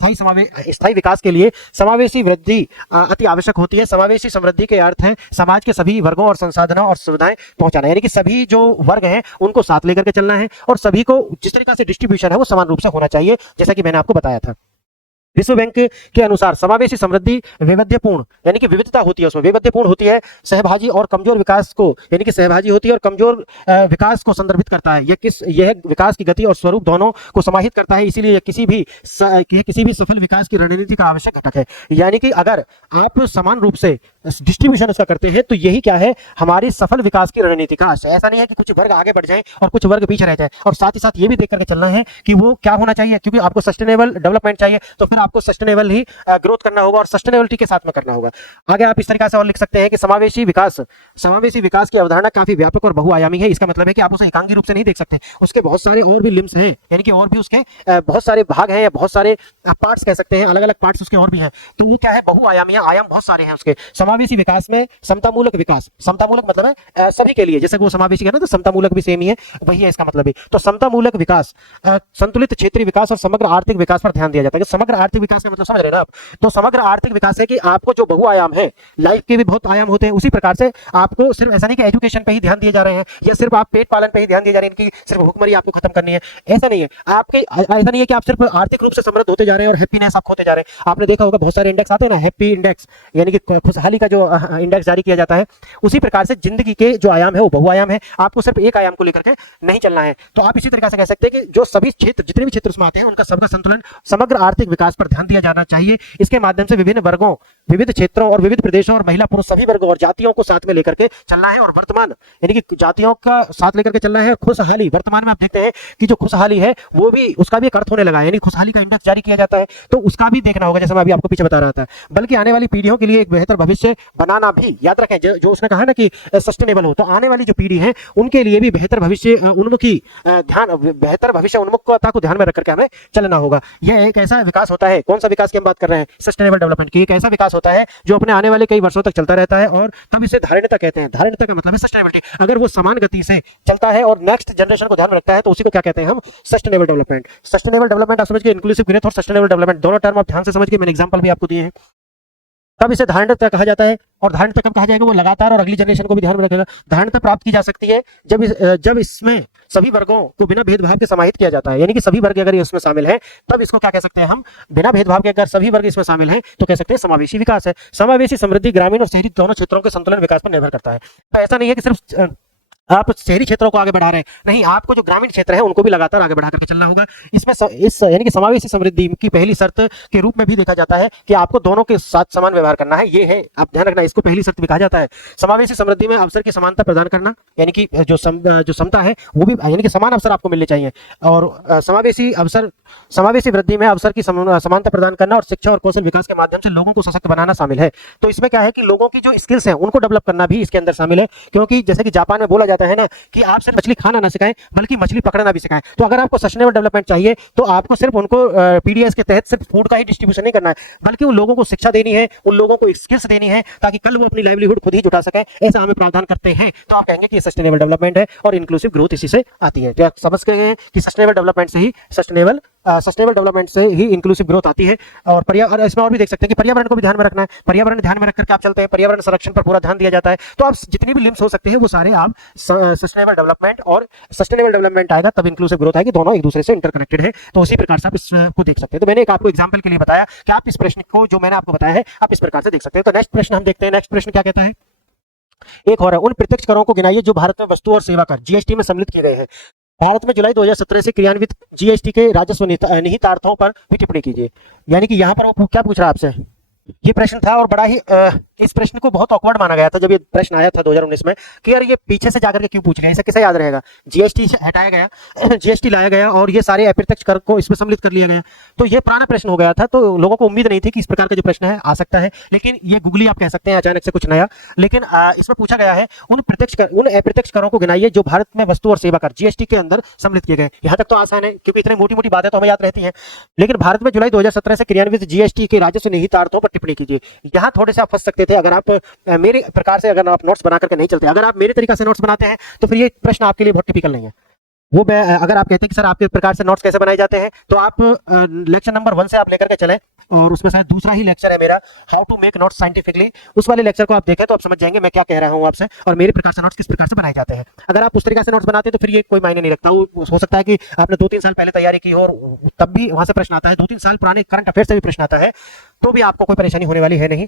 स्थायी विकास के लिए समावेशी वृद्धि अति आवश्यक होती है। समावेशी समृद्धि के अर्थ है समाज के सभी वर्गों और संसाधनों और सुविधाएं पहुंचाना, यानी कि सभी जो वर्ग हैं उनको साथ लेकर के चलना है और सभी को जिस तरीका से डिस्ट्रीब्यूशन है वो समान रूप से होना चाहिए, जैसा कि मैंने आपको बताया था। विश्व बैंक के अनुसार समावेशी समृद्धि वैविध्यपूर्ण यानी कि विविधता होती है, उसमें वैविध्यपूर्ण होती है, सहभागी और कमजोर विकास को यानी कि सहभागी होती है और कमजोर विकास को संदर्भित करता है। यह विकास की गति और स्वरूप दोनों को समाहित करता है, इसीलिए यह किसी भी सफल विकास की रणनीति का आवश्यक घटक है। यानी कि अगर आप समान रूप से डिस्ट्रीब्यूशन इसका करते हैं तो यही क्या है, हमारी सफल विकास की रणनीति का आशय। ऐसा नहीं है कि कुछ वर्ग आगे बढ़ जाए और कुछ वर्ग पीछे रह जाए, और साथ ही साथ ये भी देख करके चलना है कि वो क्या होना चाहिए, क्योंकि आपको सस्टेनेबल डेवलपमेंट चाहिए तो फिर आपको सस्टेनेबल ही ग्रोथ करना होगा और सस्टेनेबिलिटी के साथ में करना होगा। आगे आप इस तरीके से और लिख सकते हैं कि समावेशी विकास की अवधारणा काफी व्यापक और बहुआयामी है। इसका मतलब है कि आप उसे एकांगी रूप से नहीं देख सकते, उसके बहुत सारे और भी लिम्स हैं, यानी कि और भी उसके बहुत सारे भाग हैं या बहुत सारे पार्ट्स कह सकते हैं, अलग अलग पार्ट्स उसके और भी हैं। तो वो क्या है, बहुआयामी है, आयाम बहुत सारे हैं उसके। समावेशी विकास में समतामूलक विकास, समतामूलक मतलब है सभी के लिए, जैसे वो समावेशी है ना, तो समतामूलक भी सेम ही है, वही है इसका मतलब भी। तो समतामूलक विकास, संतुलित क्षेत्रीय विकास और समग्र आर्थिक विकास पर ध्यान दिया जाता है। समग्र आर्थिक विकास का मतलब समझ रहे हैं ना आप? तो समग्र आर्थिक विकास है कि आपको जो बहुआयाम है, लाइफ के भी बहुत आयाम होते हैं, उसी प्रकार से आपको सिर्फ ऐसा नहीं कि एजुकेशन पे ही ध्यान दिए जा रहे हैं या सिर्फ आप पेट पालन पे ही ध्यान दिए जा रहे हैं कि सिर्फ भूखमरी आपको खत्म करनी है, ऐसा नहीं है। आपके ऐसा नहीं है कि आप सिर्फ आर्थिक रूप से समृद्ध होते जा रहे हैं और हैप्पीनेस आप खोते जा रहे हैं। आपने देखा होगा बहुत सारे इंडेक्स आते हैं ना, हैप्पी इंडेक्स यानी कि खुशहाली का जो इंडेक्स जारी किया जाता है, उसी प्रकार से जिंदगी के जो आयाम है वो बहुआयाम है, आपको सिर्फ एक आयाम को लेकर के नहीं चलना है। तो आप इसी तरीके से कह सकते हैं कि जो सभी क्षेत्र, जितने भी क्षेत्र उसमें आते हैं, उनका सबका संतुलन, समग्र आर्थिक विकास पर ध्यान दिया जाना चाहिए। इसके माध्यम से विभिन्न वर्गों, विविध क्षेत्रों और विविध प्रदेशों और महिला पुरुष सभी वर्गों और जातियों को साथ में लेकर के चलना है, और वर्तमान यानी कि जातियों का साथ लेकर के चलना है। खुशहाली, वर्तमान में आप देखते हैं कि जो खुशहाली है वो भी, उसका भी एक अर्थ होने लगा है, यानी खुशहाली का इंडेक्स जारी किया जाता है, तो उसका भी देखना होगा, जैसे मैं अभी आपको पीछे बता रहा था। बल्कि आने वाली पीढ़ियों के लिए एक बेहतर भविष्य बनाना भी, याद रखें जो उसने कहा ना कि सस्टेनेबल हो, तो आने वाली जो पीढ़ी है उनके लिए भी बेहतर भविष्य बेहतर भविष्य उन्मुखता को ध्यान में रख करके हमें चलना होगा। यह एक ऐसा विकास होता है, कौन सा विकास की हम बात कर रहे हैं? सस्टेनेबल डेवलपमेंट की। एक ऐसा विकास होता है जो अपने आने वाले कई वर्षों तक चलता रहता है, और तब इसे धारणता कहते हैं। धारणता का मतलब है सस्टेनेबिलिटी। अगर वो समान गति से चलता है और नेक्स्ट जनरेशन को ध्यान में रखता है तो उसी को क्या कहते हैं हम? Sustainable development. सस्टेनेबल डेवलपमेंट आप समझ के, इंक्लूसिव ग्रोथ और सस्टेनेबल डेवलपमेंट दोनों टर्म आप ध्यान से समझ के, मैंने एग्जांपल भी आपको दिए हैं। तब इसे धारणता कहा जाता है। और धारणता कब कहा जाएगा? वो लगातार और अगली जनरेशन को भी ध्यान में रखेगा। धारणता प्राप्त की जा सकती है जब इसमें सभी वर्गों को बिना भेदभाव के समाहित किया जाता है, यानी कि सभी वर्ग अगर इसमें शामिल है तब इसको क्या कह सकते हैं हम? बिना भेदभाव के अगर सभी वर्ग इसमें शामिल हैं तो कह सकते हैं समावेशी विकास है। समावेशी समृद्धि ग्रामीण और शहरी दोनों क्षेत्रों के संतुलन विकास पर निर्भर करता है। तो ऐसा नहीं है कि सिर्फ आप शहरी क्षेत्रों को आगे बढ़ा रहे हैं, नहीं, आपको जो ग्रामीण क्षेत्र है उनको भी लगातार आगे बढ़ा करके चलना होगा। इसमें इस यानी कि समावेशी समृद्धि की पहली शर्त के रूप में भी देखा जाता है कि आपको दोनों के साथ समान व्यवहार करना है। ये है, आप ध्यान रखना, इसको पहली शर्त भी कहा जाता है। समावेशी समृद्धि में अवसर की समानता प्रदान करना, यानी कि जो समता है वो भी, यानी कि समान अवसर आपको मिलने चाहिए। और समावेशी वृद्धि में अवसर की समानता प्रदान करना और शिक्षा और कौशल विकास के माध्यम से लोगों को सशक्त बनाना शामिल है। तो इसमें क्या है कि लोगों की जो स्किल्स हैं उनको डेवलप करना भी इसके अंदर शामिल है, क्योंकि जैसे कि जापान में बोला जाता है ना कि आप सिर्फ मछली खाना ना सिखाएं बल्कि मछली पकड़ना भी सिखाएं। तो अगर आपको सस्टेनेबल डेवलपमेंट चाहिए तो आपको सिर्फ उनको पीडीएस के तहत सिर्फ फूड का ही डिस्ट्रीब्यूशन नहीं करना है, बल्कि उन लोगों को शिक्षा देनी है, उन लोगों को स्किल्स देनी है, ताकि कल वो अपनी लाइवलीहुड खुद ही जुटा सकें। ऐसा हमें प्रावधान करते हैं तो आप कहेंगे कि ये सस्टेनेबल डेवलपमेंट है और इंक्लूसिव ग्रोथ इसी से आती है। तो आप समझ गए हैं कि सस्टेनेबल डेवलपमेंट से ही सस्टेनेबल सस्टेनेबल डेवलपमेंट से ही इंक्लूसिव ग्रोथ आती है। और पर्यावरण, इसमें और भी देख सकते हैं कि पर्यावरण को भी ध्यान में रखना है, पर्यावरण ध्यान में रख करके आप चलते हैं, पर्यावरण संरक्षण पर पूरा ध्यान दिया जाता है। तो आप जितनी भी लिम्स हो सकते हैं वो सारे आप सस्टेनेबल डेवलपमेंट, और सस्टेनेबल डेवलपमेंट आएगा तब इंक्लूसिव ग्रोथ आएगी, दोनों एक दूसरे से इंटरकनेक्टेड है। तो उसी प्रकार से आप इसको देख सकते हैं। तो मैंने एक आपको एग्जाम्पल के लिए बताया कि आप इस प्रश्न को जो मैंने आपको बताया है आप इस प्रकार से देख सकते हैं। तो नेक्स्ट प्रश्न हम देखते हैं। नेक्स्ट प्रश्न क्या कहता है, एक और है, उन प्रत्यक्ष करों को गिनाइए जो भारत में वस्तु और सेवा कर जीएसटी में सम्मिलित किए गए हैं। भारत में जुलाई 2017 से क्रियान्वित जीएसटी के राजस्व निहितार्थों पर भी टिप्पणी कीजिए। यानी कि यहाँ पर वो क्या पूछ रहा है आपसे, ये प्रश्न था और बड़ा ही इस प्रश्न को बहुत ऑकवर्ड माना गया था जब ये प्रश्न आया था 2019 में कि यार ये पीछे से जाकर के क्यों पूछ रहे हैं, इसे कैसे याद रहेगा। जीएसटी हटाया गया, जीएसटी लाया गया और ये सारे अप्रत्यक्ष कर को इसमें सम्मिलित कर लिया गया। तो ये पुराना प्रश्न हो गया था, तो लोगों को उम्मीद नहीं थी कि इस प्रकार का जो प्रश्न है आ सकता है, लेकिन ये गूगली आप कह सकते हैं अचानक से कुछ नया। लेकिन इसमें पूछा गया है उन अप्रत्यक्ष करों को गिनाइए जो भारत में वस्तु और सेवा कर जीएसटी के अंदर सम्मिलित किए गए। यहाँ तक तो आसान है क्योंकि इतनी मोटी मोटी बातें तो हमें याद रहती हैं। लेकिन भारत में जुलाई 2017 से क्रियान्वित जीएसटी के राजस्व निहितार्थों पर टिप्पणी कीजिए। यहाँ थोड़े से आप फंस सकते थे अगर आप मेरे प्रकार से अगर आप नोट्स बना करके नहीं चलते। अगर आप मेरे तरीका से नोट्स बनाते हैं तो फिर ये प्रश्न आपके लिए बहुत टिपिकल नहीं है। वो अगर आप कहते हैं कि सर आपके प्रकार से नोट्स कैसे बनाए जाते हैं, तो आप लेक्चर नंबर 1 से आप लेकर के चले, और उसमें शायद दूसरा ही लेक्चर है मेरा, how to make notes scientifically. उस वाले लेक्चर को आप देखें तो आप समझ जाएंगे मैं क्या कह रहा हूं आपसे, और मेरे प्रकार से नोट्स किस प्रकार से बनाए जाते हैं। अगर आप उस तरीके से नोट्स बनाते हैं तो फिर ये कोई मायने नहीं रखता। हो सकता है कि आपने 2-3 साल पहले तैयारी की हो और तब भी वहां से प्रश्न आता है, 2-3 साल पुराने करंट अफेयर से भी प्रश्न आता है, तो भी आपको कोई परेशानी होने वाली है नहीं।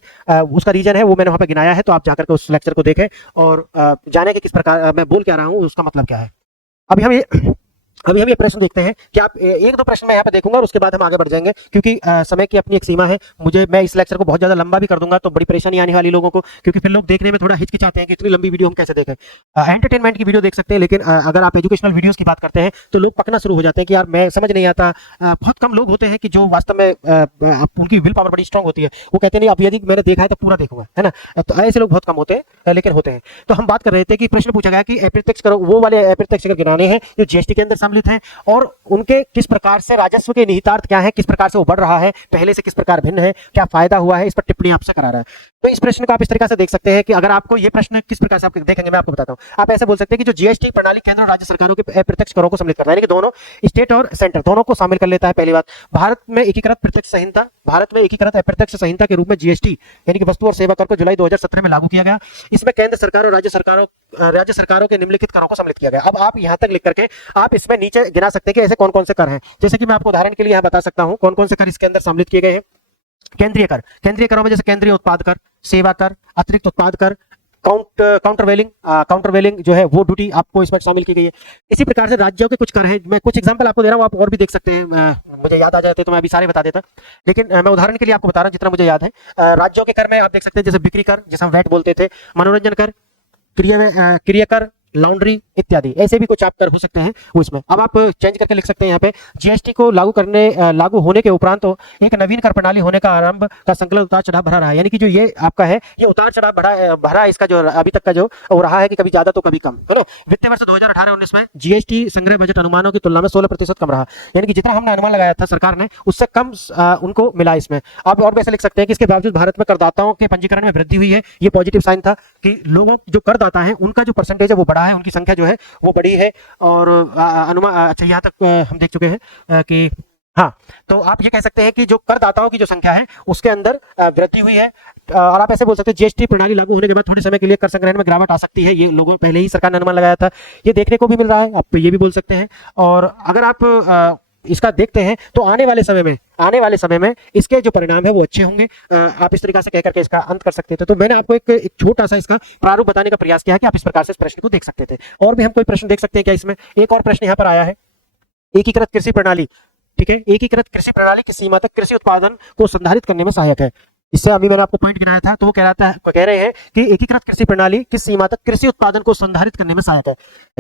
उसका रीजन है वो मैंने वहां पे गिनाया है, तो आप जाकर के उस लेक्चर को देखें और जाने के किस प्रकार मैं बोल क्या रहा हूँ, उसका मतलब क्या है। अभी हम ये प्रश्न देखते हैं कि आप 1-2 प्रश्न मैं यहाँ पे देखूंगा और उसके बाद हम आगे बढ़ जाएंगे, क्योंकि समय की अपनी एक सीमा है। मैं इस लेक्चर को बहुत ज्यादा लंबा भी कर दूंगा तो बड़ी परेशानी आने वाली लोगों को, क्योंकि फिर लोग देखने में थोड़ा हिचकिचाते हैं कि इतनी लंबी वीडियो हम कैसे देखें। एंटरटेनमेंट की वीडियो देख सकते हैं, लेकिन अगर आप एजुकेशनल वीडियोस की बात करते हैं तो लोग पकना शुरू हो जाते हैं कि यार मैं समझ नहीं आता। बहुत कम लोग होते हैं कि जो वास्तव में उनकी विल पावर बड़ी स्ट्रांग होती है, वो कहते हैं नहीं अब यदि मैंने देखा है तो पूरा देखूंगा, है ना। तो ऐसे लोग बहुत कम होते हैं, लेकिन होते हैं। तो हम बात कर रहे थे कि प्रश्न पूछा गया कि अप्रत्यक्ष करो, वो वाले अप्रत्यक्ष कर गिनाने हैं जो जीएसटी के अंदर सम्मिलित हैं, और उनके किस प्रकार से राजस्व के निहितार्थ क्या है, किस प्रकार से वो बढ़ रहा है, पहले से किस प्रकार भिन्न है, क्या फायदा हुआ है, इस पर टिप्पणी आपसे करा रहा है। तो इस प्रश्न को आप इस तरीके से देख सकते हैं कि अगर आपको ये प्रश्न किस प्रकार से आप देखेंगे मैं आपको बताता हूं। आप ऐसे बोल सकते हैं कि जो जीएसटी प्रणाली केंद्र और राज्य सरकारों के अप्रत्यक्ष करों को सम्मिलित करता है, यानी कि दोनों स्टेट और सेंटर दोनों को शामिल कर लेता है। पहली बात, भारत में एकीकृत प्रत्यक्ष संहिता, भारत में एकीकृत अप्रत्यक्ष संहिता के रूप में जीएसटी यानी कि वस्तु और सेवा कर को जुलाई 2017 में लागू किया गया। इसमें केंद्र सरकार और राज्य सरकारों के निम्नलिखित करों को सम्मिलित किया गया। अब आप यहां तक लिख करके आप इसमें नीचे गिना सकते हैं कि ऐसे कौन कौन से कर हैं। जैसे कि मैं आपको उदाहरण के लिए यहां बता सकता हूं कौन कौन से कर इसके अंदर सम्मिलित किए गए हैं। केंद्रीय कर, केंद्रीय करों में जैसे केंद्रीय उत्पाद कर, सेवा कर, अतिरिक्त उत्पाद कर, काउंटरवेलिंग जो है वो ड्यूटी आपको इसमें शामिल की गई है। इसी प्रकार से राज्यों के कुछ कर हैं, मैं कुछ एग्जांपल आपको दे रहा हूं, आप और भी देख सकते हैं। मुझे याद आ जाते तो मैं अभी सारे बता देता, लेकिन मैं उदाहरण के लिए आपको बता रहा हूं जितना मुझे याद है। राज्यों के कर में आप देख सकते हैं जैसे बिक्री कर, जैसे हम वैट बोलते थे, मनोरंजन कर, क्रिया कर, लॉन्ड्री इत्यादि, ऐसे भी कुछ आप कर हो सकते हैं वो इसमें। अब आप चेंज करके लिख सकते हैं यहाँ पे जीएसटी को लागू होने के उपरांत तो एक नवीन कर प्रणाली होने का आरंभ का संकलन उतार चढ़ाव भरा रहा है। यानी कि जो ये आपका है ये उतार चढ़ाव भरा इसका जो अभी तक का जो वो रहा है कि कभी ज्यादा तो कभी कम, है ना। वित्तीय वर्ष 2018-19 में जीएसटी संग्रह बजट अनुमानों की तुलना में 16% कम रहा, यानी कि जितना हमने अनुमान लगाया था सरकार ने उससे कम उनको मिला इसमें। आप और भी ऐसे लिख सकते हैं कि इसके बावजूद भारत में करदाताओं के पंजीकरण में वृद्धि हुई है। ये पॉजिटिव साइन था कि लोगों जो करदाता है उनका जो परसेंटेज है वो बढ़ा है, उनकी संख्या जो है वो बड़ी है। और अनुमान अच्छा यहाँ तक हम देख चुके हैं कि हाँ, तो आप ये कह सकते हैं कि जो करदाताओं की जो संख्या है उसके अंदर वृद्धि हुई है। और आप ऐसे बोल सकते हैं जीएसटी प्रणाली लागू होने के बाद थोड़े समय के लिए कर संग्रहण में गिरावट आ सकती है, ये लोगों पहले ही सरकार ने अनुमान लगाया था, ये देखने को भी मिल रहा है, आप ये भी बोल सकते हैं। और अगर आप इसका देखते हैं तो आने वाले समय में इसके जो परिणाम है वो अच्छे होंगे। आप इस तरीके से कहकर के इसका अंत कर सकते थे। तो मैंने आपको एक छोटा सा इसका प्रारूप बताने का प्रयास किया कि आप इस प्रकार से इस प्रश्न को देख सकते थे। और भी हम कोई प्रश्न देख सकते हैं क्या इसमें? एक और प्रश्न यहाँ पर आया है, एकीकृत कृषि प्रणाली, ठीक है। एकीकृत कृषि प्रणाली किस सीमा तक कृषि उत्पादन को संधारित करने में सहायक है? इससे अभी मैंने आपको पॉइंट गिनाया था, तो वो कह रहे हैं कि एकीकृत कृषि प्रणाली किस सीमा तक कृषि उत्पादन को संधारित करने में सहायक है।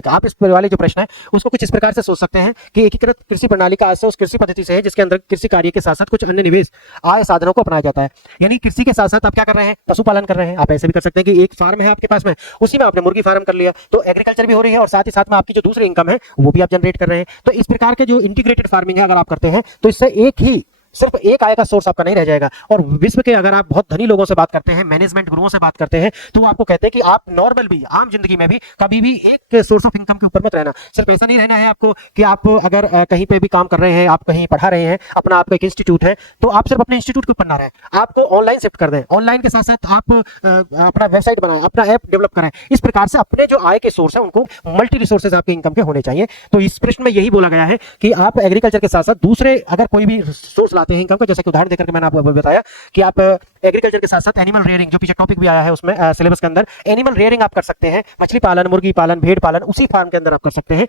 आप इस वाले जो प्रश्न है उसको कुछ इस प्रकार से सोच सकते हैं कि एकीकृत कृषि प्रणाली का आशय उस कृषि पद्धति से है जिसके अंदर कृषि कार्य के साथ साथ कुछ अन्य निवेश आय साधनों को अपनाया जाता है। यानी कृषि के साथ साथ आप क्या कर रहे हैं? पशुपालन कर रहे हैं। आप ऐसे भी कर सकते हैं कि एक फार्म है आपके पास में, उसी में आपने मुर्गी फार्म कर लिया, तो एग्रीकल्चर भी हो रही है और साथ ही साथ में आपकी जो दूसरी इनकम है वो भी आप जनरेट कर रहे हैं। तो इस प्रकार के जो इंटीग्रेटेड फार्मिंग है अगर आप करते हैं तो इससे एक ही सिर्फ एक आय का सोर्स आपका नहीं रह जाएगा। और विश्व के अगर आप बहुत धनी लोगों से बात करते हैं, मैनेजमेंट गुरुओं से बात करते हैं, तो वो आपको कहते हैं कि आप नॉर्मल भी आम जिंदगी में भी कभी भी एक सोर्स ऑफ इनकम के ऊपर मत रहना। सिर्फ ऐसा नहीं रहना है आपको कि आप अगर कहीं पे भी काम कर रहे हैं, आप कहीं पढ़ा रहे हैं, अपना आपका एक इंस्टीट्यूट है, तो आप सिर्फ अपने इंस्टीट्यूट के ऊपर ना रहें, आपको ऑनलाइन शिफ्ट कर दें। ऑनलाइन के साथ साथ आप अपना वेबसाइट बनाएं, अपना ऐप डेवलप करें। इस प्रकार से अपने जो आय के सोर्स है उनको मल्टी रिसोर्सेज आपके इनकम के होने चाहिए। तो इस प्रश्न में यही बोला गया है कि आप एग्रीकल्चर के साथ साथ दूसरे अगर कोई भी सोर्स लाते हैं इनकम का, जैसे कि उदाहरण देकर के मैंने आपको बताया कि आप एग्रीकल्चर के साथ साथ एनिमल रेयरिंग, जो पीछे टॉपिक भी आया है उसमें सिलेबस के अंदर, एनिमल रेयरिंग आप कर सकते हैं, मछली पालन, मुर्गी पालन, भेड़ पालन उसी फार्म के अंदर आप कर सकते हैं।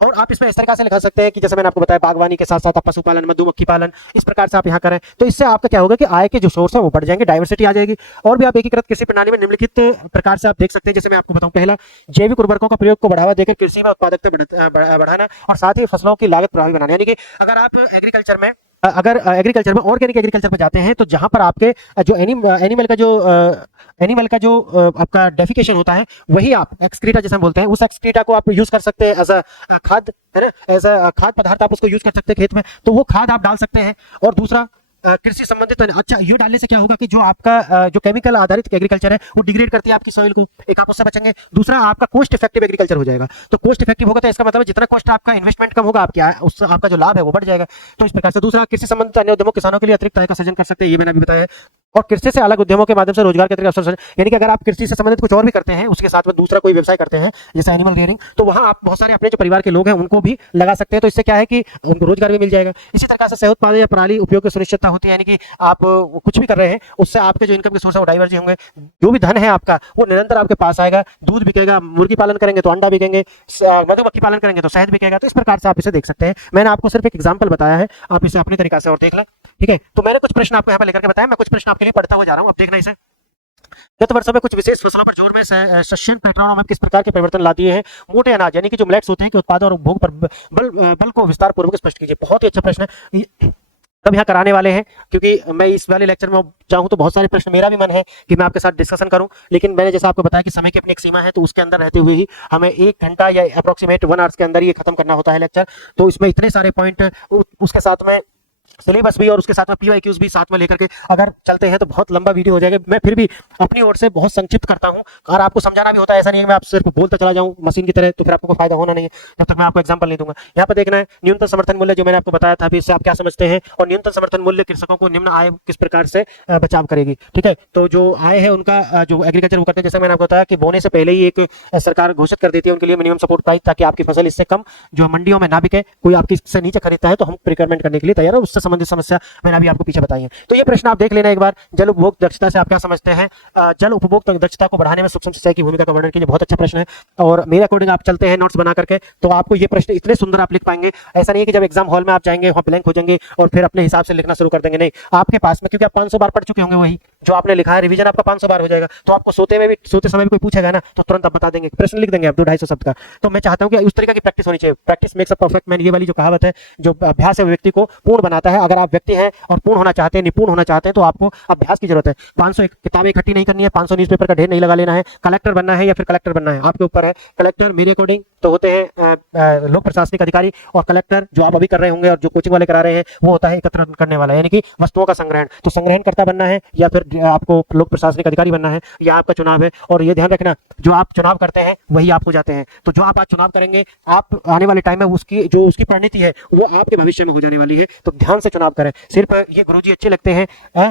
और आप इसमें इस तरह से लिखा सकते हैं कि जैसे मैंने आपको बताया बागवानी के साथ साथ आप पशुपालन, मधुमक्खी पालन, इस प्रकार से आप यहाँ करें। तो इससे आपका क्या होगा कि आय के जो सोर्स है वो बढ़ जाएंगे, डाइवर्सिटी आ जाएगी। और भी आप एकीकृत कृषि प्रणाली में निम्नलिखित प्रकार से आप देख सकते हैं, जैसे मैं आपको बताऊं, पहला, जैविक उर्वरकों का प्रयोग को बढ़ावा देकर कृषि में उत्पादकता बढ़ाना और साथ ही फसलों की लागत प्रभावी बनाना। यानी कि अगर आप एग्रीकल्चर में ऑर्गेनिक एग्रीकल्चर पे जाते हैं, तो जहां पर आपके जो एनिमल का जो आपका डेफिकेशन होता है, वही आप एक्सक्रीटा जैसे हम बोलते हैं, उस एक्सक्रीटा को आप यूज कर सकते हैं एज अ खाद, है ना, एज अ खाद पदार्थ आप उसको यूज कर सकते हैं खेत में, तो वो खाद आप डाल सकते हैं। और दूसरा, कृषि संबंधित, अच्छा, ये डालने से क्या होगा कि जो आपका जो केमिकल आधारित एग्रीकल्चर है वो डिग्रेड करती है आपकी सॉइल को, एक आप उससे बचेंगे। दूसरा, आपका कॉस्ट इफेक्टिव एग्रीकल्चर हो जाएगा। तो कॉस्ट इफेक्टिव होगा तो इसका मतलब जितना कॉस्ट आपका इन्वेस्टमेंट कम होगा, उससे आपका जो लाभ है वो बढ़ जाएगा। तो इस प्रकार से दूसरा, कृषि संबंधित अन्य उद्यमों किसानों के लिए अतिरिक्त आय का सृजन कर सकते हैं, ये मैंने अभी बताया है। और कृषि से अलग उद्यमों के माध्यम से रोजगार के अतिरिक्त अवसर, यानी कि अगर आप कृषि से संबंधित कुछ और भी करते हैं, उसके साथ में दूसरा कोई व्यवसाय करते हैं जैसे एनिमल रियरिंग, तो वहां आप बहुत सारे अपने जो परिवार के लोग हैं उनको भी लगा सकते हैं। तो इससे क्या है कि उनको रोजगार भी मिल जाएगा। इसी तरह से सह उत्पादन या प्रणाली उपयोग की सुनिश्चितता होती है, यानी कि आप कुछ भी कर रहे हैं उससे आपके जो इनकम के सोर्स है वो डाइवर्ज होंगे। जो भी धन है आपका वो निरंतर आपके पास आएगा। दूध बिकेगा, मुर्गी पालन करेंगे तो अंडा बिकेंगे, मधुमक्खी पालन करेंगे तो शहद बिकेगा। तो इस प्रकार से आप इसे देख सकते हैं। मैंने आपको सिर्फ एक एग्जाम्पल बताया है, आप इसे अपने तरीका से और देख लें, ठीक है। तो मैंने कुछ प्रश्न आपको यहाँ पर लेकर के बताया, मैं कुछ प्रश्न आपके लिए पढ़ता हुआ जा रहा हूँ, अब देखना इसे। गत वर्षों में कुछ विशेष फसलों पर जोर में सस्यन पैटर्नों में किस प्रकार के परिवर्तन ला दिए हैं? मोटे अनाज यानी कि जो मिलेट्स होते हैं के उत्पादन और उपभोग पर बल को विस्तार पूर्वक स्पष्ट कीजिए। बहुत ही अच्छा प्रश्न है, तब यहाँ कराने वाले हैं, क्योंकि मैं इस वाले लेक्चर में चाहूँ तो बहुत सारे प्रश्न मेरा भी मन है कि मैं आपके साथ डिस्कशन करूं, लेकिन मैंने जैसा आपको बताया कि समय की अपनी एक सीमा है, तो उसके अंदर रहते हुए ही हमें 1 घंटा या अप्रोक्सीमेट 1 आवर्स के अंदर ये खत्म करना होता है लेक्चर। तो इसमें इतने सारे पॉइंट, उसके साथ में सिलेबस भी और उसके साथ में पीवाईक्यूज भी साथ में लेकर के अगर चलते हैं तो बहुत लंबा वीडियो हो जाएगा। मैं फिर भी अपनी ओर से बहुत संक्षिप्त करता हूं और आपको समझाना भी होता है, ऐसा नहीं है मैं आप सिर्फ बोलता चला जाऊं मशीन की तरह, तो फिर आपको कोई फायदा होना नहीं है जब तक मैं आपको एग्जांपल नहीं दूंगा। यहाँ पर देखना है न्यूनतम समर्थन मूल्य, जो मैंने आपको बताया था, अभी इससे आप क्या समझते हैं, और न्यूनतम समर्थन मूल्य कृषकों को निम्न आय किस प्रकार से बचाव करेगी, ठीक है। तो जो आय है उनका जो एग्रीकल्चर वो करते हैं, जैसे मैंने आपको बताया कि बोने से पहले ही एक सरकार घोषित कर देती है उनके लिए मिनिमम सपोर्ट प्राइस, ताकि आपकी फसल इससे कम जो मंडियों में ना बिके, कोई आपकी इससे नीचे खरीदता है तो हम प्रिक्योरमेंट करने के लिए तैयार है। उससे संबंधित समस्या मैंने अभी आपको पीछे बताई है। तो ये प्रश्न आप देख लेना एक बार। जल उपभोग दक्षता से आप क्या समझते हैं? जल उपभोग दक्षता को बढ़ाने में सूक्ष्म सिंचाई की भूमिका का वर्णन कीजिए। बहुत अच्छा प्रश्न है और मेरे अकॉर्डिंग आप चलते हैं नोट्स बना करके, तो आपको ये प्रश्न इतने सुंदर आप लिख पाएंगे। ऐसा नहीं है कि जब एग्जाम हॉल में आप जाएंगे वहां ब्लैंक हो जाएंगे और फिर अपने हिसाब से लिखना शुरू कर देंगे, नहीं, आपके पास में, क्योंकि आप 500 बार पढ़ चुके होंगे, वही जो आपने लिखा है रिवीजन आपका 500 बार हो जाएगा, तो आपको सोते समय भी कोई पूछेगा ना तो तुरंत आप बता देंगे, प्रश्न लिख देंगे आप 200-250 शब्द का। तो मैं चाहता हूं कि उस तरीके की प्रैक्टिस होनी चाहिए। Practice makes a perfect man, ये वाली जो कहावत है, जो अभ्यास है व्यक्ति को पूर्ण बनाता है। अगर आप व्यक्ति हैं और पूर्ण होना चाहते हैं, निपुण होना चाहते हैं, तो आपको अभ्यास की जरूरत है। 500 किताबें इकट्ठी नहीं करनी है, 500 न्यूज़पेपर का ढेर नहीं लगा लेना है। कलेक्टर बनना है या फिर कलेक्टर बनना है, आपके ऊपर है। कलेक्टर मेरे अकॉर्डिंग तो होते हैं लोक प्रशासनिक अधिकारी, और कलेक्टर जो आप अभी कर रहे होंगे और जो कोचिंग वाले करा रहे हैं वो होता है एकत्र करने वाला, यानी कि वस्तुओं का संग्रहण। तो संग्रहणकर्ता बनना है या फिर आपको लोक प्रशासनिक अधिकारी बनना है, यह आपका चुनाव है। और ये ध्यान रखना, जो आप चुनाव करते हैं वही आप हो जाते हैं। तो जो आप आज चुनाव करेंगे, आप आने वाले टाइम में उसकी परिणति है वो आपके भविष्य में हो जाने वाली है। तो ध्यान से चुनाव करें। सिर्फ ये गुरुजी अच्छे लगते हैं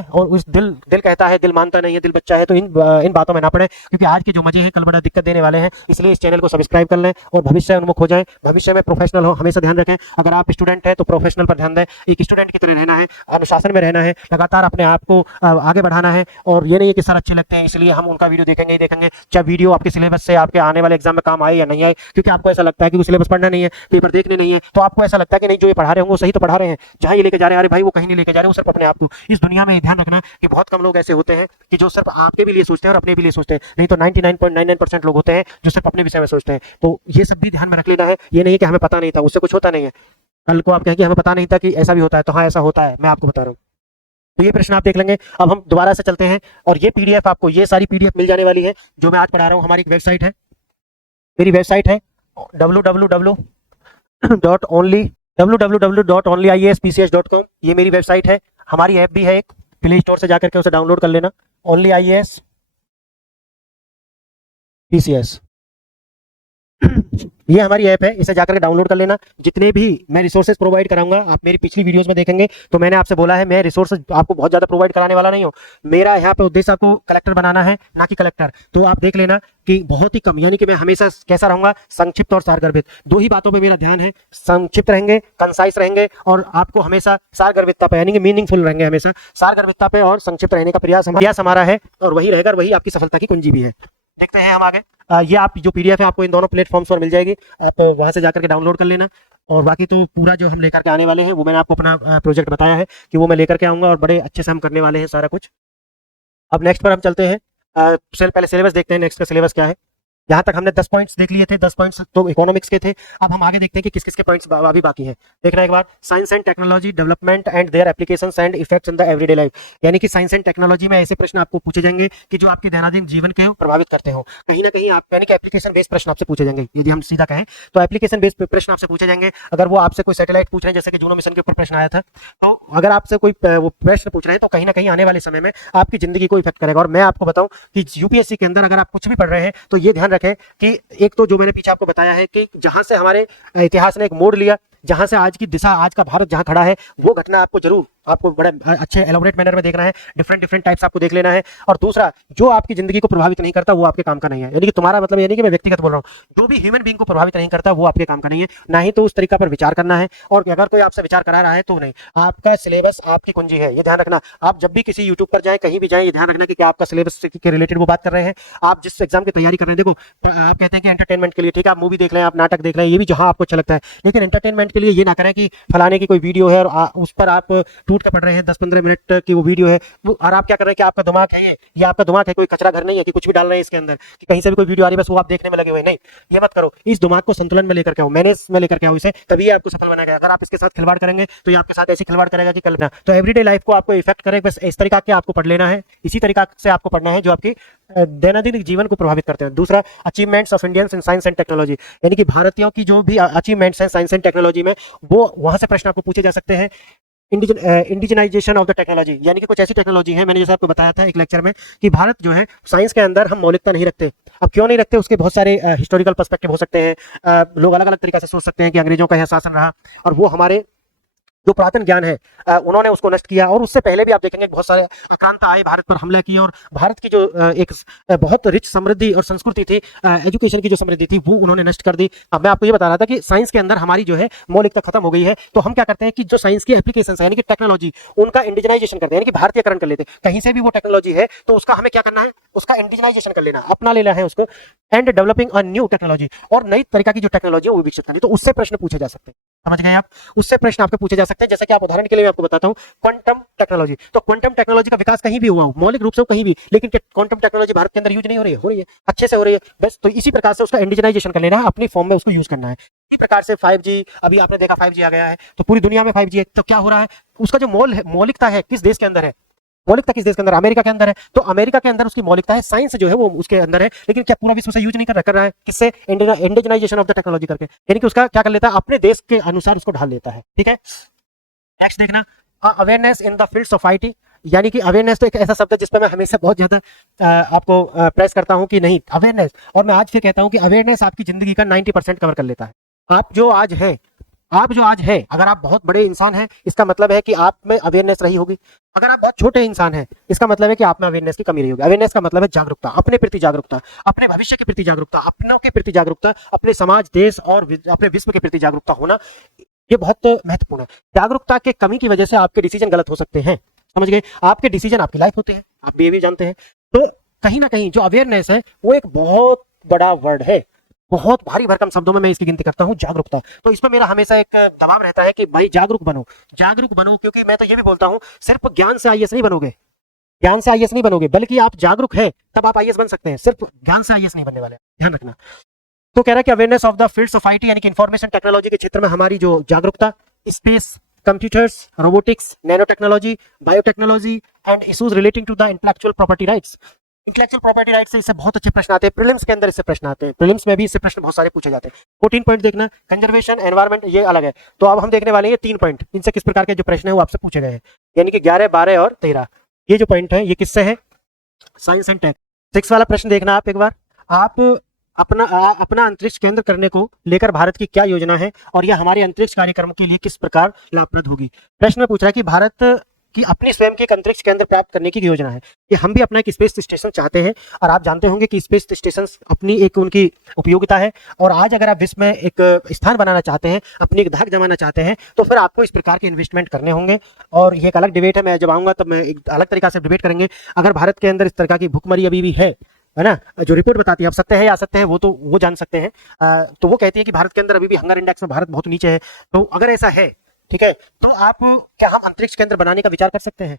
और उस दिल कहता है, दिल मानता नहीं है, दिल बच्चा है, तो इन बातों में ना पड़े, क्योंकि आज के जो मजे हैं कल बड़ा दिक्कत देने वाले हैं। इसलिए इस चैनल को सब्सक्राइब कर लें और भविष्य उन्मुख हो जाए, भविष्य में प्रोफेशनल हो। हमेशा ध्यान रखें, अगर आप स्टूडेंट हैं तो प्रोफेशनल पर ध्यान दें, एक स्टूडेंट की तरह रहना है, अनुशासन में रहना है, लगातार अपने आप को आगे बढ़ाना है। और ये नहीं है कि सर अच्छे लगते हैं इसलिए हम उनका वीडियो देखेंगे ही देखेंगे, चाहे वीडियो आपके सिलेबस से आपके आने वाले एग्जाम में काम आए या नहीं आए, क्योंकि आपको ऐसा लगता है कि सिलेबस पढ़ना नहीं है, पेपर देखने नहीं है, तो आपको ऐसा लगता है कि नहीं जो ये पढ़ा रहे होंगे वो सही तो पढ़ा रहे हैं, जहाँ ये लेके जा रहे हैं, अरे भाई वो कहीं नहीं लेके जा रहे, वो सिर्फ अपने आप को। इस दुनिया में ध्यान रखना कि बहुत कम लोग ऐसे होते हैं कि जो सिर्फ आपके भी लिए सोचते हैं और अपने भी लिए सोचते हैं, नहीं तो 99.99% लोग होते हैं जो सिर्फ अपने विषय में सोचते हैं। तो ये सब भी ध्यान में रख लेना है। ये नहीं कि हमें पता नहीं था, उससे कुछ होता नहीं है। कल को आप कहें कि हमें पता नहीं था कि ऐसा भी होता है, तो हाँ ऐसा होता है, मैं आपको बता रहा हूँ। तो ये प्रश्न आप देख लेंगे। अब हम दोबारा से चलते हैं और ये पीडीएफ आपको, ये सारी पीडीएफ मिल जाने वाली है जो मैं आज पढ़ा रहा हूँ। हमारी एक वेबसाइट है, मेरी वेबसाइट है www.onlyiespch.com। ये मेरी वेबसाइट है। हमारी ऐप भी है एक, प्ले स्टोर से जाकर के उसे डाउनलोड कर लेना, ओनली IAS PCS। ये हमारी ऐप है, इसे जाकर के डाउनलोड कर लेना। जितने भी मैं रिसोर्सेज प्रोवाइड कराऊंगा, आप मेरी पिछली वीडियोस में देखेंगे तो मैंने आपसे बोला है मैं रिसोर्सेज आपको बहुत ज्यादा प्रोवाइड कराने वाला नहीं हूँ। मेरा यहाँ पे उद्देश्य आपको कलेक्टर बनाना है, ना कि कलेक्टर। तो आप देख लेना कि बहुत ही कम, यानी कि मैं हमेशा कैसा रहूंगा, संक्षिप्त और सारगर्भित, दो ही बातों पे मेरा ध्यान है। संक्षिप्त रहेंगे, कंसाइज रहेंगे, और आपको हमेशा सारगर्भितता पे यानी कि मीनिंगफुल रहेंगे, हमेशा सारगर्भितता पे और संक्षिप्त रहने का प्रयास हमारा है, और वही रहेगा, और वही आपकी सफलता की कुंजी भी है। देखते हैं हम आगे। ये आप जो PDF है आपको इन दोनों प्लेटफॉर्म्स पर मिल जाएगी, आप वहां से जाकर के डाउनलोड कर लेना। और बाकी तो पूरा जो हम लेकर के आने वाले हैं वो मैंने आपको अपना प्रोजेक्ट बताया है कि वो मैं लेकर के आऊंगा, और बड़े अच्छे से हम करने वाले हैं सारा कुछ। अब नेक्स्ट पर हम चलते हैं। पहले सिलेबस देखते हैं, नेक्स्ट का सिलेबस क्या है। यहाँ तक हमने 10 पॉइंट्स देख लिए थे, 10 पॉइंट्स तो इकोनॉमिक्स के थे। अब हम आगे देखते हैं कि किस किस के पॉइंट्स अभी बाकी हैं। देखना एक बार, science and technology development and their applications and effects in the everyday life. यानी कि साइंस एंड टेक्नोलॉजी में ऐसे प्रश्न आपको पूछे जाएंगे कि जो आपके दैनंदिन जीवन के प्रभावित करते हो कहीं ना कहीं। आप यानी कि एप्लीकेशन बेस्ड प्रश्न आपसे पूछे जाएंगे, यदि हम सीधा कहें तो एप्लीकेशन बेस्ड प्रश्न आपसे पूछे जाएंगे। अगर वो आपसे कोई सैटेलाइट पूछ रहे हैं, जैसे कि जूनो मिशन के ऊपर प्रश्न आया था, तो अगर आपसे कोई वो प्रश्न पूछ रहे हैं तो कहीं ना कहीं आने वाले समय में आपकी जिंदगी को इफेक्ट करेगा। और मैं आपको बताऊं कि यूपीएससी के अंदर अगर आप कुछ भी पढ़ रहे हैं तो ये ध्यान रखें कि एक तो जो मैंने पीछे आपको बताया है कि जहां से हमारे इतिहास ने एक मोड़ लिया, जहां से आज की दिशा, आज का भारत जहां खड़ा है, वो घटना आपको जरूर आपको बड़े अच्छे एलोबरेट मैनर में देखना है, डिफरेंट टाइप्स आपको देख लेना है। और दूसरा, जो आपकी जिंदगी को प्रभावित नहीं करता वो आपके काम का नहीं है। यानी कि तुम्हारा मतलब यानी कि मैं व्यक्तिगत बोल रहा हूँ, जो भी ह्यूमन बीइंग को प्रभावित नहीं करता वो आपके काम का नहीं है, ना ही तो उस तरीका पर विचार करना है। और अगर कोई आपसे विचार करा रहा है तो नहीं, आपका सिलेबस आपकी कुंजी है, ये ध्यान रखना। आप जब भी किसी यूट्यूब पर जाए, कहीं भी जाए, ये ध्यान रखना कि क्या आपका सिलेबस के रिलेटेड वो बात कर रहे हैं। आप जिस एग्जाम की तैयारी कर रहे हैं, देखो आप कहते हैं कि एंटरटेनमेंट के लिए, ठीक है, आप मूवी देख रहे हैं, आप नाटक देख रहे हैं, ये भी जहां आपको अच्छा लगता है, लेकिन एंटरटेनमेंट के लिए ये ना करें कि फलाने की कोई वीडियो है और उस पर आप टूट के पड़ रहे हैं, 10-15 मिनट की वो वीडियो है, और आप क्या कर रहे हैं कि आपका दिमाग है ये आपका दिमाग है, कोई कचरा घर नहीं है कि कुछ भी डाल रहे हैं इसके अंदर, कि कहीं से भी कोई वीडियो आ रही है बस वो आप देखने में लगे हुए। नहीं, ये मत करो। इस दिमाग को संतुलन में लेकर के आओ, मैनेज में लेकर के आओ इसे, तभी ये आपको सफल बनाएगा। अगर आप इसके साथ खिलवाड़ करेंगे तो ये आपके साथ ऐसे खिलवाड़ करेगा कि कल ना। तो एवरीडे लाइफ को आपको इफेक्ट करे, बस इस तरीका के आपको पढ़ लेना है, इसी तरीका से आपको पढ़ना है जो आपकी दैनंदिन जीवन को प्रभावित करते हैं। दूसरा, achievements of Indians in science and technology, यानी कि भारतीयों की जो भी अचीवमेंट्स हैं साइंस एंड टेक्नोलॉजी में, वो वहां से प्रश्न आपको पूछे जा सकते हैं। इंडिजिनाइजेशन ऑफ द टेक्नोलॉजी, यानी कि कुछ ऐसी टेक्नोलॉजी है, मैंने जैसे आपको बताया था एक लेक्चर में कि भारत जो है साइंस के अंदर हम मौलिकता नहीं रखते। अब क्यों नहीं रखते, उसके बहुत सारे हिस्टोरिकल पर्सपेक्टिव हो सकते हैं। लोग अलग अलग तरीका से सोच सकते हैं कि अंग्रेजों का यहाँ शासन रहा और वो हमारे जो पुरातन ज्ञान है उन्होंने उसको नष्ट किया। और उससे पहले भी आप देखेंगे बहुत सारे आक्रांत आए, भारत पर हमला किए, और भारत की जो एक बहुत रिच समृद्धि और संस्कृति थी, एजुकेशन की जो समृद्धि थी, वो उन्होंने नष्ट कर दी। अब मैं आपको ये बता रहा था कि साइंस के अंदर हमारी जो है मौलिकता खत्म हो गई है। तो हम क्या करते हैं कि जो साइंस की एप्लीकेशन है, यानी कि टेक्नोलॉजी, उनका इंडिजनाइजेशन करते हैं, यानी कि भारतीयकरण कर लेते हैं। कहीं से भी वो टेक्नोलॉजी है तो उसका हमें क्या करना है, उसका इंडिजनाइजेशन कर लेना, अपना लेना है उसको, and developing a new technology, और नई तरीका की जो टेक्नोलॉजी है वो विकसित करनी। तो उससे प्रश्न पूछे जा सकते हैं, समझ गए आप? उससे प्रश्न आपके पूछे जा सकते हैं। जैसे कि आप उदाहरण के लिए मैं आपको बताता हूं, क्वांटम टेक्नोलॉजी। तो क्वांटम टेक्नोलॉजी का विकास कहीं भी हुआ हो, मौलिक रूप से कहीं भी, लेकिन क्वांटम टेक्नोलॉजी भारत के अंदर यूज नहीं हो रही है, अच्छे से हो रही है बस। तो इसी प्रकार से उसका इंडिजनाइजेशन कर लेना है, अपनी फॉर्म में उसको यूज करना है। इसी प्रकार से 5G, अभी आपने देखा 5G आ गया है, तो पूरी दुनिया में 5G है। तो क्या हो रहा है, उसका जो मौलिकता है किस देश के अंदर है, मौलिकता किस देश के अंदर, अमेरिका के अंदर है। तो अमेरिका के अंदर उसकी मौलिकता है, साइंस जो है वो उसके अंदर है, लेकिन क्या पूरा विश्व से यूज नहीं कर रहा है, किससे, इंडिजनाइजेशन ऑफ द टेक्नोलॉजी करके, यानी कि उसका क्या कर लेता है, अपने देश के अनुसार उसको ढाल लेता है। ठीक है, नेक्स्ट देखना, awareness in the fields of IT, यानी कि अवेयरनेस तो एक ऐसा शब्द है जिस पर मैं हमेशा बहुत ज्यादा आपको प्रेस करता हूं कि नहीं अवेयरनेस, और मैं आज फिर कहता हूं कि अवेयरनेस आपकी जिंदगी का 90% कवर कर लेता है। आप जो आज है, अगर आप बहुत बड़े इंसान हैं, इसका मतलब है कि आप में अवेयरनेस रही होगी। अगर आप बहुत छोटे इंसान हैं, इसका मतलब है कि आप में अवेयरनेस की कमी रही होगी। अवेयरनेस का मतलब है जागरूकता, अपने प्रति जागरूकता, अपने भविष्य के प्रति जागरूकता, अपनों के प्रति जागरूकता, अपने समाज, देश और अपने विश्व के प्रति जागरूकता होना, ये बहुत महत्वपूर्ण है। जागरूकता के कमी की वजह से आपके डिसीजन गलत हो सकते हैं, समझ गए? आपके डिसीजन आपकी लाइफ होते हैं, आप ये भी जानते हैं। तो कहीं ना कहीं जो अवेयरनेस है वो एक बहुत बड़ा वर्ड है, बहुत भारी भरकम शब्दों में मैं इसकी गिनती करता हूं, जागरूकता। तो इस पर मेरा हमेशा एक दबाव रहता है कि भाई जागरूक बनो, क्योंकि मैं तो ये भी बोलता हूं सिर्फ ज्ञान से IAS नहीं बनोगे, बल्कि आप जागरूक है तब आप IAS बन सकते हैं, सिर्फ ज्ञान से IAS नहीं बनने वाले, ध्यान रखना। तो कह रहा है कि awareness of the fields of IT, यानी कि इंफॉर्मेशन टेक्नोलॉजी के क्षेत्र में हमारी जो जागरूकता, space, computers, robotics, nanotechnology, biotechnology and issues relating to the intellectual property rights, intellectual property right से इससे बहुत अच्छे प्रश्न आते हैं, प्रीलिम्स के अंदर इससे प्रश्न आते हैं, प्रीलिम्स में भी इससे प्रश्न बहुत सारे पूछे जाते हैं। 14 पॉइंट देखना, कंजर्वेशन, एनवायरमेंट, ये अलग है। तो अब हम देखने वाले हैं 3 पॉइंट, इनसे किस प्रकार के जो प्रश्न है वो आपसे पूछे गए हैं, यानी कि 11, 12 और 13। ये जो पॉइंट है ये किससे है, साइंस एंड टेक। 6 वाला प्रश्न देखना आप एक बार, आप अपना अंतरिक्ष केंद्र करने को लेकर भारत की क्या योजना है और यह हमारे अंतरिक्ष कार्यक्रम के लिए किस प्रकार लाभप्रद होगी। प्रश्न में पूछ रहा है कि भारत की अपनी स्वयं के एक अंतरिक्ष केंद्र प्राप्त करने की योजना है, कि हम भी अपना एक स्पेस स्टेशन चाहते हैं। और आप जानते होंगे कि स्पेस स्टेशन अपनी एक उनकी उपयोगिता है, और आज अगर आप विश्व में एक स्थान बनाना चाहते हैं, अपनी एक धाक जमाना चाहते हैं, तो फिर आपको इस प्रकार के इन्वेस्टमेंट करने होंगे। और ये एक अलग डिबेट है, मैं जब आऊंगा तब मैं एक अलग तरीका से डिबेट करेंगे। अगर भारत के अंदर इस तरह की भुखमरी अभी भी है ना, जो रिपोर्ट बताती है, अब सत्य है या असत्य है वो जान सकते हैं। तो वो कहती है कि भारत के अंदर अभी भी हंगर इंडेक्स में भारत बहुत नीचे है। तो अगर ऐसा है, ठीक है, तो आप क्या हम अंतरिक्ष केंद्र बनाने का विचार कर सकते हैं?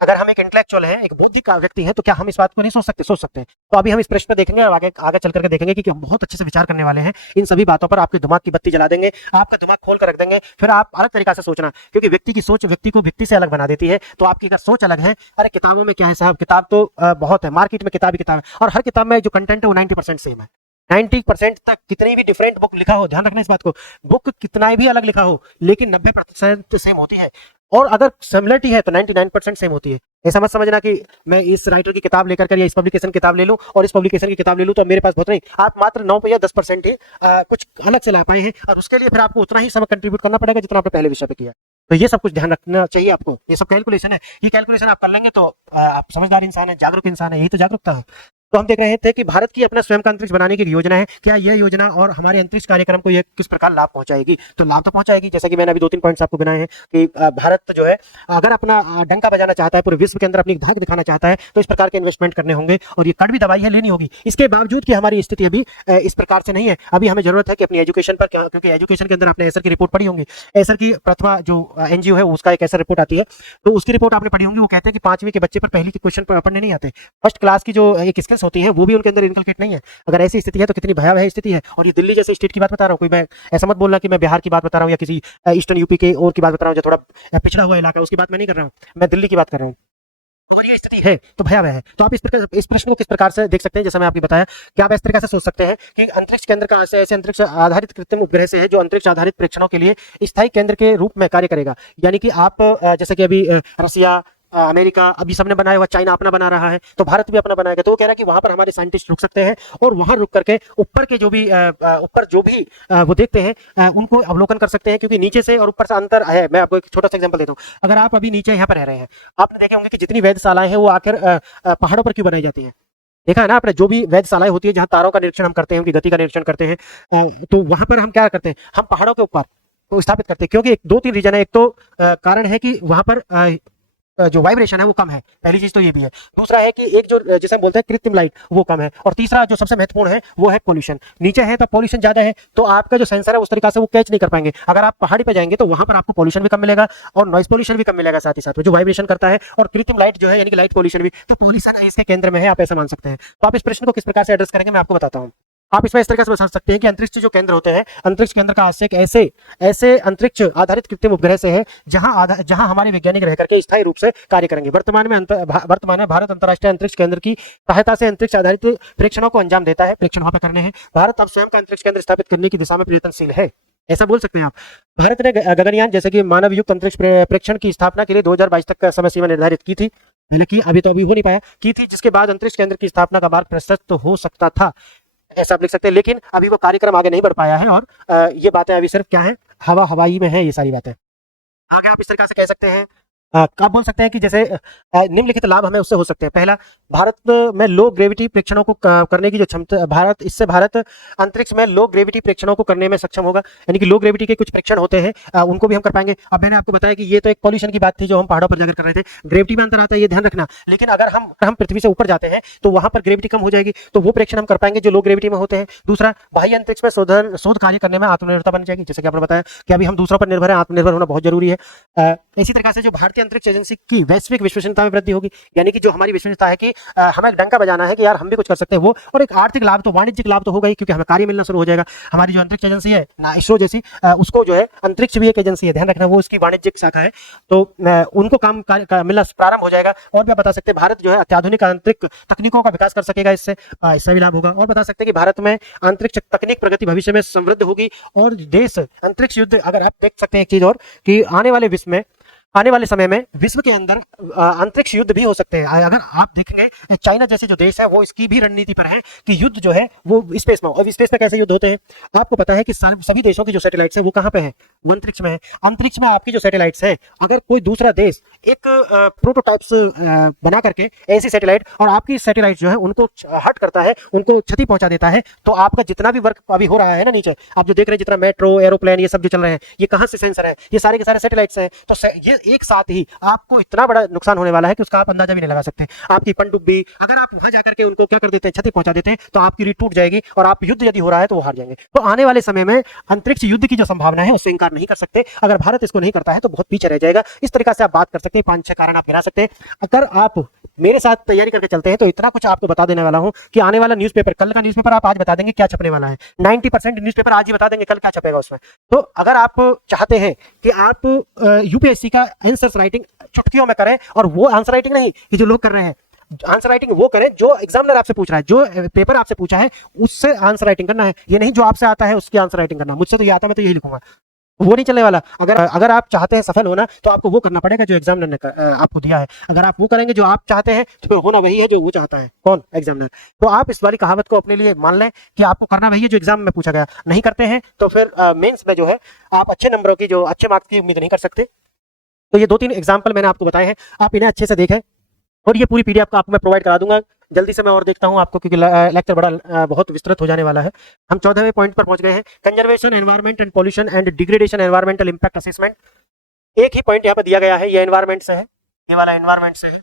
अगर हम एक इंटेलेक्चुअल है, एक बौद्धिक व्यक्ति है, तो क्या हम इस बात को नहीं सोच सकते। तो अभी हम इस प्रश्न पर देखेंगे और आगे चल करके देखेंगे कि हम बहुत अच्छे से विचार करने वाले हैं। इन सभी बातों पर आपके दिमाग की बत्ती जला देंगे, आपका दिमाग खोल कर रख देंगे, फिर आप अलग तरीका से सोचना, क्योंकि व्यक्ति की सोच व्यक्ति को व्यक्ति से अलग बना देती है। तो आपकी अगर सोच अलग है, अरे किताबों में क्या है साहब, किताब तो बहुत है, मार्केट में किताब ही किताब है, और हर किताब में जो कंटेंट है वो 90% सेम है। 90% तक कितनी भी डिफरेंट बुक लिखा हो, ध्यान रखना इस बात को, बुक कितना भी अलग लिखा हो, लेकिन 90% सेम होती है। और अगर सिमिलरिटी है तो 99% सेम होती है। ऐसा मत समझना कि मैं इस राइटर की किताब लेकर या इस पब्लिकेशन की किताब ले लूं और इस पब्लिकेशन की किताब ले लूं तो मेरे पास बहुत नहीं। आप मात्र 9 या 10% ही कुछ अलग से ला पाए हैं, और उसके लिए फिर आपको उतना ही समय कंट्रीब्यूट करना पड़ेगा जितना आपने पहले विषय पे किया। तो ये सब कुछ ध्यान रखना चाहिए आपको। ये सब कैलकुलेशन है, ये कैलकुलेशन आप कर लेंगे तो आप समझदार इंसान है, जागरूक इंसान है, यही तो जागरूकता है। तो हम देख रहे थे कि भारत की अपना स्वयं का अंतरिक्ष बनाने की योजना है। क्या यह योजना और हमारे अंतरिक्ष कार्यक्रम को यह किस प्रकार लाभ पहुंचाएगी? तो लाभ तो पहुंचाएगी, जैसे कि मैंने अभी 2-3 पॉइंट्स आपको बनाए हैं कि भारत जो है अगर अपना डंका बजाना चाहता है, पूरे विश्व के अंदर अपनी धाक दिखाना चाहता है, तो इस प्रकार के इन्वेस्टमेंट करने होंगे। और ये कड़वी दवाई है, लेनी होगी। इसके बावजूद कि हमारी स्थिति अभी इस प्रकार से नहीं है, अभी हमें जरूरत है कि अपनी एजुकेशन पर, क्योंकि एजुकेशन के अंदर आपने एसर की रिपोर्ट पढ़ी होंगी, एसर की प्रथमा जो एनजीओ है उसका एक ऐसा रिपोर्ट आती है, तो उसकी रिपोर्ट आपने पढ़ी होंगी। वो कहते हैं कि 5वीं के बच्चे पर पहली के क्वेश्चन पढ़ने नहीं आते, फर्स्ट क्लास की जो एक स्किल्स होती है वो भी उनके अंदर इनकलकेट नहीं है। अगर ऐसी स्थिति है तो कितनी भयावह स्थिति है। और ये दिल्ली जैसे स्टेट की बात बता रहा हूँ, कोई मैं ऐसा मत बोलना कि मैं बिहार की बात बता रहा हूँ या किसी ईस्टर्न यूपी के और की बात बता रहा हूँ जो थोड़ा पिछड़ा हुआ इलाका है, उसकी बात मैं नहीं कर रहा हूँ, मैं दिल्ली की बात कर रहा हूँ। अगर ये स्थिति है तो भयावह है। तो आप इस प्रश्न को किस प्रकार से देख सकते हैं, जैसा मैं आपको बताया कि आप इस तरीके से सोच सकते हैं कि अंतरिक्ष केंद्र का ऐसे अंतरिक्ष आधारित कृत्रिम उपग्रह से है जो अंतरिक्ष आधारित परीक्षणों के लिए स्थायी केंद्र के रूप में कार्य करेगा। यानी कि आप जैसे कि अभी रसिया, अमेरिका अभी सबने बनाया हुआ, चाइना अपना बना रहा है, तो भारत भी अपना बनाएगा। तो वो कह रहा है कि वहां पर हमारे साइंटिस्ट रुक सकते हैं और वहां रुक करके ऊपर के जो भी वो देखते हैं उनको अवलोकन कर सकते हैं, क्योंकि नीचे से और ऊपर से अंतर है। मैं आपको एक छोटा सा एग्जांपल देता हूँ। अगर आप अभी नीचे यहाँ पर रह रहे हैं, आपने देखे होंगे कि जितनी वैधशालाएं हैं वो आखिर पहाड़ों पर क्यों बनाई जाती है। देखा है ना आपने, जो भी वैधशालाएं होती है जहाँ तारों का निरीक्षण हम करते हैं, उनकी गति का निरीक्षण करते हैं, तो वहां पर हम क्या करते हैं, हम पहाड़ों के ऊपर तो स्थापित करते हैं, क्योंकि 2-3 रीजन है। एक तो कारण है कि वहां पर जो वाइब्रेशन है वो कम है, पहली चीज तो ये भी है। दूसरा है कि एक जो जैसे हम बोलते हैं कृत्रिम लाइट वो कम है, और तीसरा जो सबसे महत्वपूर्ण है वो है पोल्यूशन। नीचे है तो पोल्यूशन ज्यादा है, तो आपका जो सेंसर है उस तरीका से वो कैच नहीं कर पाएंगे। अगर आप पहाड़ी पे जाएंगे तो वहां पर आपको पोल्यूशन भी कम मिलेगा और नॉइस पोल्यूशन भी कम मिलेगा, साथ ही साथ जो वाइब्रेशन करता है, और कृत्रिम लाइट जो है यानी कि लाइट पोल्यूशन भी। तो पोल्यूशन इसके केंद्र में है, आप ऐसा मान सकते हैं। तो आप इस प्रश्न को किस प्रकार से एड्रेस करेंगे मैं आपको बताता हूँ। आप इसमें इस तरीके से समझ सकते हैं कि अंतरिक्ष जो केंद्र होते हैं, अंतरिक्ष केंद्र का आशय ऐसे अंतरिक्ष आधारित कृत्रिम उपग्रह से है जहां हमारे वैज्ञानिक रह करके स्थायी रूप से कार्य करेंगे। वर्तमान में भारत अंतरराष्ट्रीय अंतरिक्ष केंद्र की सहायता से अंतरिक्ष आधारित परीक्षणों को अंजाम देता है। परीक्षण वहां पर करने हैं। भारत अब स्वयं का अंतरिक्ष केंद्र स्थापित करने की दिशा में प्रयत्नशील है, ऐसा बोल सकते हैं आप। भारत ने गगनयान जैसे कि मानव युक्त अंतरिक्ष प्रेक्षण की स्थापना के लिए 2022 तक का समय सीमा निर्धारित की थी, हालांकि अभी तो हो नहीं पाया, की थी, जिसके बाद अंतरिक्ष केंद्र की स्थापना का मार्ग प्रशस्त हो सकता था, ऐसा आप लिख सकते हैं। लेकिन अभी वो कार्यक्रम आगे नहीं बढ़ पाया है, और ये बातें अभी सिर्फ क्या है, हवाई में है ये सारी बातें। आगे आप इस तरीके से कह सकते हैं, आप बोल सकते हैं कि जैसे निम्नलिखित लाभ हमें उससे हो सकते हैं। पहला, भारत में लो ग्रेविटी परीक्षणों को करने की जो क्षमता भारत अंतरिक्ष में लो ग्रेविटी परीक्षणों को करने में सक्षम होगा, यानी कि लो ग्रेविटी के कुछ परीक्षण होते हैं उनको भी हम कर पाएंगे। अब मैंने आपको बताया कि ये तो एक पॉल्यूशन की बात थी जो हम पहाड़ों पर जाकर कर रहे थे, ग्रेविटी में अंतर आता है, ये ध्यान रखना। लेकिन अगर हम पृथ्वी से ऊपर जाते हैं तो वहां पर ग्रेविटी कम हो जाएगी, तो वो परीक्षण हम कर पाएंगे जो लो ग्रेविटी में होते हैं। दूसरा, बाह्य अंतरिक्ष में शोध कार्य करने में आत्मनिर्भरता बन जाएगी, जैसे कि आपने बताया कि अभी हम दूसरों पर निर्भर है, आत्मनिर्भर होना बहुत जरूरी है। इसी तरह से जो भारतीय अंतरिक्ष एजेंसी की वैश्विक विश्वसनीयता में वृद्धि होगी, यानी कि जो हमारी विश्वसनीयता है कि हमें डंका बजाना है कि यार हम भी कुछ कर सकते हैं वो, और एक आर्थिक लाभ तो वाणिज्यिक लाभ तो होगा ही, क्योंकि हमें कार्य मिलना शुरू हो जाएगा। हमारी जो अंतरिक्ष एजेंसी है ना, इसरो जैसी, उसको जो है अंतरिक्ष भी एक एजेंसी है, ध्यान रखना, वो उसकी वाणिज्यिक शाखा है, तो उनको काम मिलना प्रारंभ हो जाएगा। और भी बता सकते हैं भारत जो है अत्याधुनिक अंतरिक्ष तकनीकों का विकास कर सकेगा, इससे भी लाभ होगा। और बता सकते हैं कि भारत में अंतरिक्ष तकनीक प्रगति भविष्य में समृद्ध होगी, और देश अंतरिक्ष युद्ध, अगर आप देख सकते हैं एक चीज और कि आने वाले समय में विश्व के अंदर अंतरिक्ष युद्ध भी हो सकते हैं। अगर आप देखेंगे चाइना जैसे जो देश है वो इसकी भी रणनीति पर है कि युद्ध जो है वो स्पेस में, और स्पेस में कैसे युद्ध होते हैं आपको पता है कि सभी देशों की जो सैटेलाइट्स है वो कहाँ पे है, वो अंतरिक्ष में है। अंतरिक्ष में आपकी जो सैटेलाइट्स है, अगर कोई दूसरा देश एक प्रोटोटाइप्स बना करके ऐसी सैटेलाइट, और आपकी सैटेलाइट जो है उनको हट करता है, उनको क्षति पहुंचा देता है, तो आपका जितना भी वर्क अभी हो रहा है ना नीचे, आप जो देख रहे हैं जितना मेट्रो, एरोप्लेन, ये सब जो चल रहे हैं, ये कहाँ से सेंसर है, ये सारे के सारे सैटेलाइट्स हैं। तो ये एक साथ ही आपको इतना बड़ा नुकसान होने वाला है कि उसका आप अंदाजा भी नहीं लगा सकते। आपकी पनडुब्बी, अगर आप वहां जाकर के उनको क्या कर देते हैं, क्षति पहुंचा देते हैं, तो आपकी रीढ़ टूट जाएगी, और आप युद्ध यदि हो रहा है तो वो हार जाएंगे। तो आने वाले समय में अंतरिक्ष युद्ध की जो संभावना है उससे इंकार नहीं कर सकते। अगर भारत इसको नहीं करता है तो बहुत पीछे रह जाएगा। इस तरीके से आप बात कर सकते हैं, 5-6 कारण आप गिना सकते हैं। अगर आप मेरे साथ तैयारी करके चलते हैं तो इतना कुछ आपको बता देने वाला हूं कि आने वाला न्यूज़पेपर, कल का न्यूज़पेपर आप आज बता देंगे क्या छपने वाला है। 90% न्यूज़पेपर आज ही बता देंगे कल क्या छपेगा उसमें। तो अगर आप चाहते हैं कि आप यूपीएससी का आंसर राइटिंग चुटकियों में करें, और वो आंसर राइटिंग नहीं कि जो लोग कर रहे हैं, आंसर राइटिंग वो करें जो एग्जामिनर आपसे पूछ रहा है, जो पेपर आपसे पूछा है उससे आंसर राइटिंग करना है, ये नहीं जो आपसे आता है उसकी आंसर राइटिंग करना। मुझसे तो ये आता है, मैं तो यही लिखूंगा, वो नहीं चलने वाला। अगर आप चाहते हैं सफल होना तो आपको वो करना पड़ेगा जो एग्जामिनर ने आपको दिया है। अगर आप वो करेंगे जो आप चाहते हैं तो फिर होना वही है जो वो चाहता है, कौन, एग्जामिनर। तो आप इस वाली कहावत को अपने लिए मान लें कि आपको करना वही है जो एग्जाम में पूछा गया। नहीं करते हैं तो फिर मेंस में जो है आप अच्छे नंबरों की, जो अच्छे मार्क्स की उम्मीद नहीं कर सकते। तो ये 2-3 एग्जाम्पल मैंने आपको बताए हैं, आप इन्हें अच्छे से देखें, और ये पूरी पीडीएफ आपको मैं प्रोवाइड करा दूंगा जल्दी से। मैं और देखता हूं आपको, क्योंकि लेक्चर बड़ा बहुत विस्तृत हो जाने वाला है। हम 14वें पॉइंट पर पहुंच गए हैं, conservation environment and pollution and degradation environmental impact assessment. एक ही पॉइंट यहाँ पर दिया गया है, ये एनवायरमेंट से है, ये वाला एनवायरमेंट से है।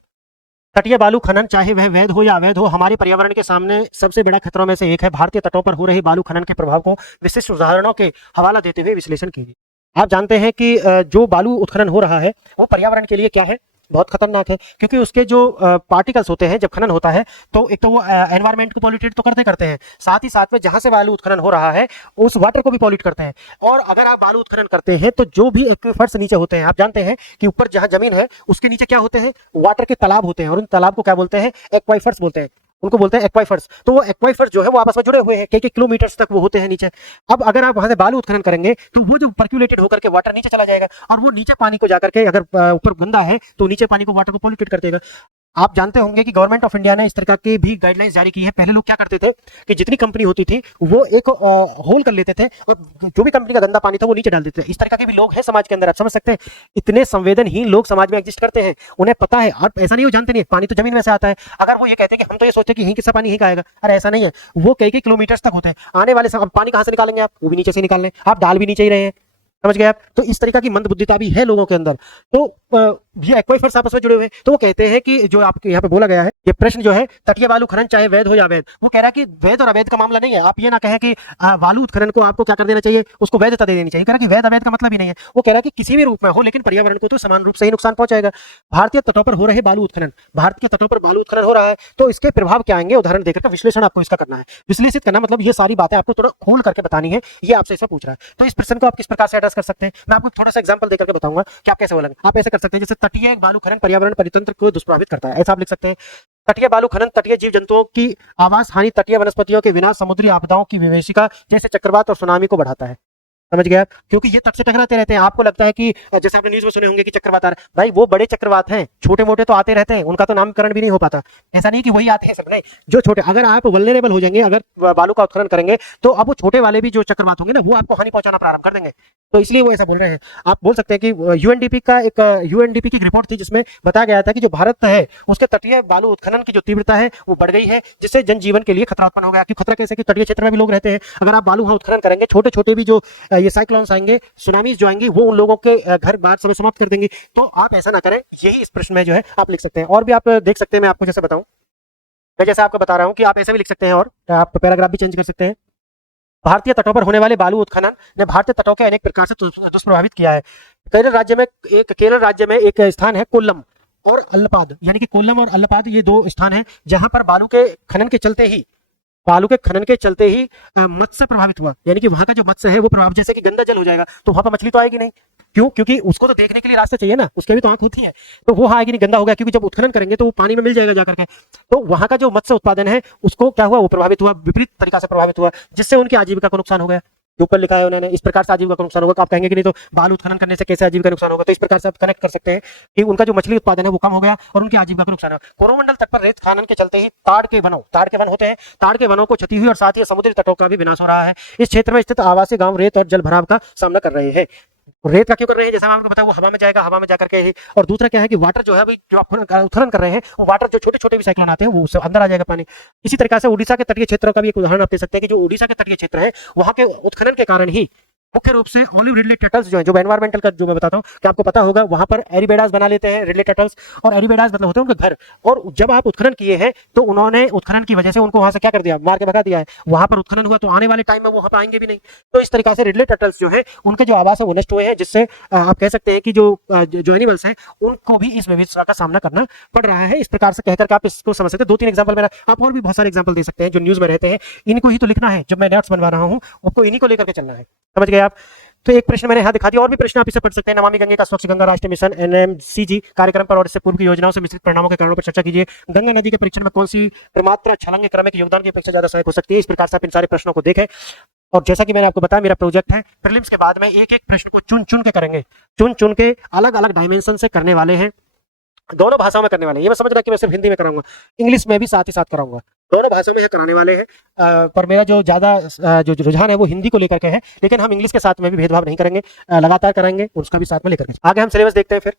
तटीय बालू खनन, चाहे वह वैध हो या अवैध हो, हमारे पर्यावरण के सामने सबसे बड़ा खतरों में से एक है। भारतीय तटों पर हो रही बालू खनन के प्रभाव को विशिष्ट उदाहरणों के हवाला देते हुए विश्लेषण कीजिए। आप जानते हैं कि जो बालू उत्खनन हो रहा है वो पर्यावरण के लिए क्या है, बहुत खतरनाक है, क्योंकि उसके जो पार्टिकल्स होते हैं जब खनन होता है तो एक तो वो एनवायरनमेंट को पॉल्यूटेड तो करते हैं, साथ ही साथ में जहां से बालू उत्खनन हो रहा है उस वाटर को भी पॉल्यूट करते हैं। और अगर आप बालू उत्खनन करते हैं तो जो भी एक्वीफर्स नीचे होते हैं, आप जानते हैं कि ऊपर जहां जमीन है उसके नीचे क्या होते हैं, वाटर के तालाब होते हैं, और उन तालाब को क्या बोलते हैं, एक्वाइफर्स बोलते हैं, उनको बोलते हैं एक्वाइफर्स। तो वो एक्वाइफर्स जो है वो आपस में जुड़े हुए हैं, कई किलोमीटर तक वो होते हैं नीचे। अब अगर आप वहां से बालू उत्खनन करेंगे तो वो जो पर्क्यूलेटेड होकर के वाटर नीचे चला जाएगा, और वो नीचे पानी को जाकर के, अगर ऊपर गंदा है तो नीचे पानी को, वाटर को पॉल्यूटेड कर देगा। आप जानते होंगे कि गवर्नमेंट ऑफ इंडिया ने इस तरह की भी गाइडलाइंस जारी की है। पहले लोग क्या करते थे कि जितनी कंपनी होती थी वो एक होल कर लेते थे, और जो भी कंपनी का गंदा पानी था वो नीचे डाल देते थे। इस तरह के भी लोग हैं समाज के अंदर, आप समझ सकते हैं, इतने संवेदनहीन लोग समाज में एग्जिस्ट करते हैं। उन्हें पता है, और ऐसा नहीं वो जानते नहीं, पानी तो जमीन में से आता है। अगर वो ये कहते हैं कि हम तो ये सोचते हैं कि यहीं किसका पानी यहीं का आएगा, अरे ऐसा नहीं है, वो कई किलोमीटर तक होते हैं। आने वाले पानी कहां से निकालेंगे आप, वो भी नीचे से निकाल लें, आप डाल भी नीचे ही रहे हैं, समझ गए आप। तो इस तरीका की मंदबुद्धिता भी है लोगों के अंदर। तो ये एक्वाइफर्स आपस में जुड़े हुए हैं। तो वो कहते हैं कि जो आपके यहाँ पे बोला गया है, ये प्रश्न जो है, तटीय बालू खनन चाहे वैध हो या अवैध, वो कह रहा है कि वैध और अवैध का मामला नहीं है। आप ये ना कहें कि बालू उत्खनन को आपको क्या कर देना चाहिए, उसको वैधता दे देनी चाहिए। कह रहा है कि वैध अवैध का मतलब ही नहीं है, वो कह रहा है कि किसी भी रूप में हो लेकिन पर्यावरण को तो समान रूप से ही नुकसान पहुंचाएगा। भारतीय तटों पर हो रहे बालू उत्खनन, भारत के तटों पर बालू उत्खनन हो रहा है तो इसके प्रभाव क्या आएंगे, उदाहरण देकर विश्लेषण आपको इसका करना है। विश्लेषित करना मतलब ये सारी बातें आपको थोड़ा खोल करके बतानी है, ये आपसे ऐसा पूछ रहा है। तो इस प्रश्न को आप किस प्रकार से एड्रेस कर सकते हैं, मैं आपको थोड़ा सा एग्जांपल देकर के बताऊंगा कि आप कैसे बोलेंगे। आप ऐसे कर सकते हैं, जैसे तटीय बालू खनन पर्यावरण परितंत्र को दुष्प्रभावित करता है, ऐसा आप लिख सकते हैं। तटीय बालू खनन तटीय जीव जंतुओं की आवास हानि, तटीय वनस्पतियों के विनाश, समुद्री आपदाओं की विभीषिका जैसे चक्रवात और सुनामी को बढ़ाता है। समझ गया, क्योंकि ये तट से टकराते रहते हैं। आपको लगता है कि जैसे आपने न्यूज़ में सुने होंगे कि चक्रवात आ रहा है, भाई वो बड़े चक्रवात हैं, छोटे मोटे तो आते रहते हैं, उनका तो नामकरण भी नहीं हो पाता। ऐसा नहीं कि वही आते हैं सब, नहीं, जो छोटे, अगर आप वल्नरेबल हो जाएंगे, अगर बालू का उत्खनन करेंगे तो अब वो छोटे वाले भी जो चक्रवात होंगे ना, वो आपको हानि पहुंचाना प्रारंभ कर देंगे। तो इसलिए वो ऐसा बोल रहे हैं। आप बोल सकते हैं कि यूएनडीपी की एक रिपोर्ट थी जिसमें बताया गया था कि जो भारत है उसके तटीय बालू उत्खनन की जो तीव्रता है वो बढ़ गई है, जिससे जनजीवन के लिए खतरा उत्पन्न हो गया। कि खतरा कैसे, कि तटीय क्षेत्र में भी लोग रहते हैं, अगर आप बालू वहां उत्खनन करेंगे, छोटे छोटे भी जो ये साइक्लोन्स आएंगे, सुनामीज जो आएंगी, वो उन लोगों के घर बार सब समाप्त कर देंगे। तो आप ऐसा ना करें, यही इस प्रश्न में जो है आप लिख सकते हैं। और भी आप देख सकते हैं, मैं आपको जैसे बताऊं, मैं जैसे आपको बता रहा हूं कि आप ऐसे भी लिख सकते हैं, और आप पैराग्राफ भी चेंज कर सकते हैं। भारतीय तटों पर होने वाले बालू उत्खनन ने भारतीय तटों के अनेक प्रकार से दुष्प्रभावित किया है। केरल राज्य में एक स्थान है कोल्लम और अल्लपाद, यानी कि कोल्लम और अल्लपाद ये दो स्थान हैं जहां पर बालू के खनन के चलते ही मत्स्य प्रभावित हुआ, यानी कि वहां का जो मत्स्य है वो प्रभावित, जैसे कि गंदा जल हो जाएगा तो वहां पर मछली तो आएगी नहीं। क्यों? क्योंकि उसको तो देखने के लिए रास्ता चाहिए ना, उसके भी तो आंख होती है, तो वो आएगी नहीं, गंदा हो गया, क्योंकि जब उत्खनन करेंगे तो वो पानी में मिल जाएगा जाकर के। तो वहां का जो मत्स्य उत्पादन है उसको क्या हुआ, वो प्रभावित हुआ, विपरीत तरीका से प्रभावित हुआ, जिससे उनकी आजीविका को नुकसान हो गया। जो ऊपर लिखा है उन्होंने, इस प्रकार से आजीविका को नुकसान होगा। आप कहेंगे कि नहीं तो बालू उत्खनन करने से कैसे आजीविका नुकसान होगा, तो इस प्रकार से आप कनेक्ट कर सकते हैं कि उनका जो मछली उत्पादन है वो कम हो गया और उनकी आजीविका को नुकसान हुआ। कोरोमंडल तट पर रेत खनन के चलते ही ताड़ के वन होते हैं, ताड़ के वनों को क्षति हुई और साथ ही समुद्री तटों का भी विनाश हो रहा है। इस क्षेत्र में स्थित आवासीय गांव रेत और जल भराव का सामना कर रहे हैं। रेत का क्यों कर रहे हैं, जैसा आपको पता है वो हवा में जाएगा, हवा में जाकर के ही, और दूसरा क्या है कि वाटर जो है अभी जो आप उत्खनन कर रहे हैं वो वाटर जो छोटे छोटे भी साइक्लोन आते हैं वो उससे अंदर आ जाएगा पानी। इसी तरीके से उड़ीसा के तटीय क्षेत्रों का भी एक उदाहरण आप दे सकते हैं कि जो उड़ीसा के तटीय क्षेत्र है वहां के उत्खनन के कारण ही मुख्य रूप से ऑलिव रिडले टर्टल्स जो है, जो एनवायरमेंटल का जो मैं बताता हूँ कि आपको पता होगा, वहां पर एरिबेडास बना लेते हैं रिडले टर्टल्स, और एरिबेडास मतलब होते हैं उनके घर। और जब आप उत्खनन किए हैं तो उन्होंने उत्खनन की वजह से उनको वहां से क्या कर दिया, मार के भगा दिया है। वहां पर उत्खनन हुआ तो आने वाले टाइम में वो वहां पर आएंगे भी नहीं। तो इस तरीके से रिडले टर्टल्स जो है उनके जो आवास है वो नष्ट हुए हैं, जिससे आप कह सकते हैं कि जो एनिमल्स हैं उनको भी इस विविधता का सामना करना पड़ रहा है। इस प्रकार से कहकर आप इसको समझ सकते हैं। 2-3 एग्जाम्पल मेरा, आप और भी बहुत सारे एग्जाम्पल दे सकते हैं जो न्यूज में रहते हैं, इनको ही तो लिखना है। जब मैं नोट्स बनवा रहा हूँ आपको इन्हीं को लेकर के चलना है, समझ गए आप। तो एक प्रश्न मैंने यहाँ दिखा दिया, और भी प्रश्न आप इसे पढ़ सकते हैं। नमामि गंगे का स्वच्छ गंगा राष्ट्रीय मिशन एनएमसीजी कार्यक्रम पर और इससे पूर्व की योजनाओं से मिश्रित परिणामों के कारणों पर चर्चा कीजिए। गंगा नदी के परीक्षण में कौन सी प्रमात्रा छलांग क्रमिक योगदान की अपेक्षा ज्यादा सहायक हो सकती है। इस प्रकार से आप इन सारे प्रश्नों को देखें। और जैसा कि मैंने आपको बताया मेरा प्रोजेक्ट है, प्रीलिम्स के बाद में एक एक प्रश्न को चुन चुन के करेंगे, चुन चुन के अलग अलग डायमेंशन से करने वाले हैं, दोनों भाषाओं में करने वाले हैं। ये मैं समझ रहा कि मैं सिर्फ हिंदी में कराऊंगा, इंग्लिश में भी साथ ही साथ कराऊंगा, दोनों भाषाओं में ये कराने वाले हैं। पर मेरा जो ज्यादा जो रुझान है वो हिंदी को लेकर के है, लेकिन हम इंग्लिश के साथ में भी भेदभाव नहीं करेंगे, लगातार कराएंगे, उसका भी साथ में लेकर के। आगे हम सिलेबस देखते हैं। फिर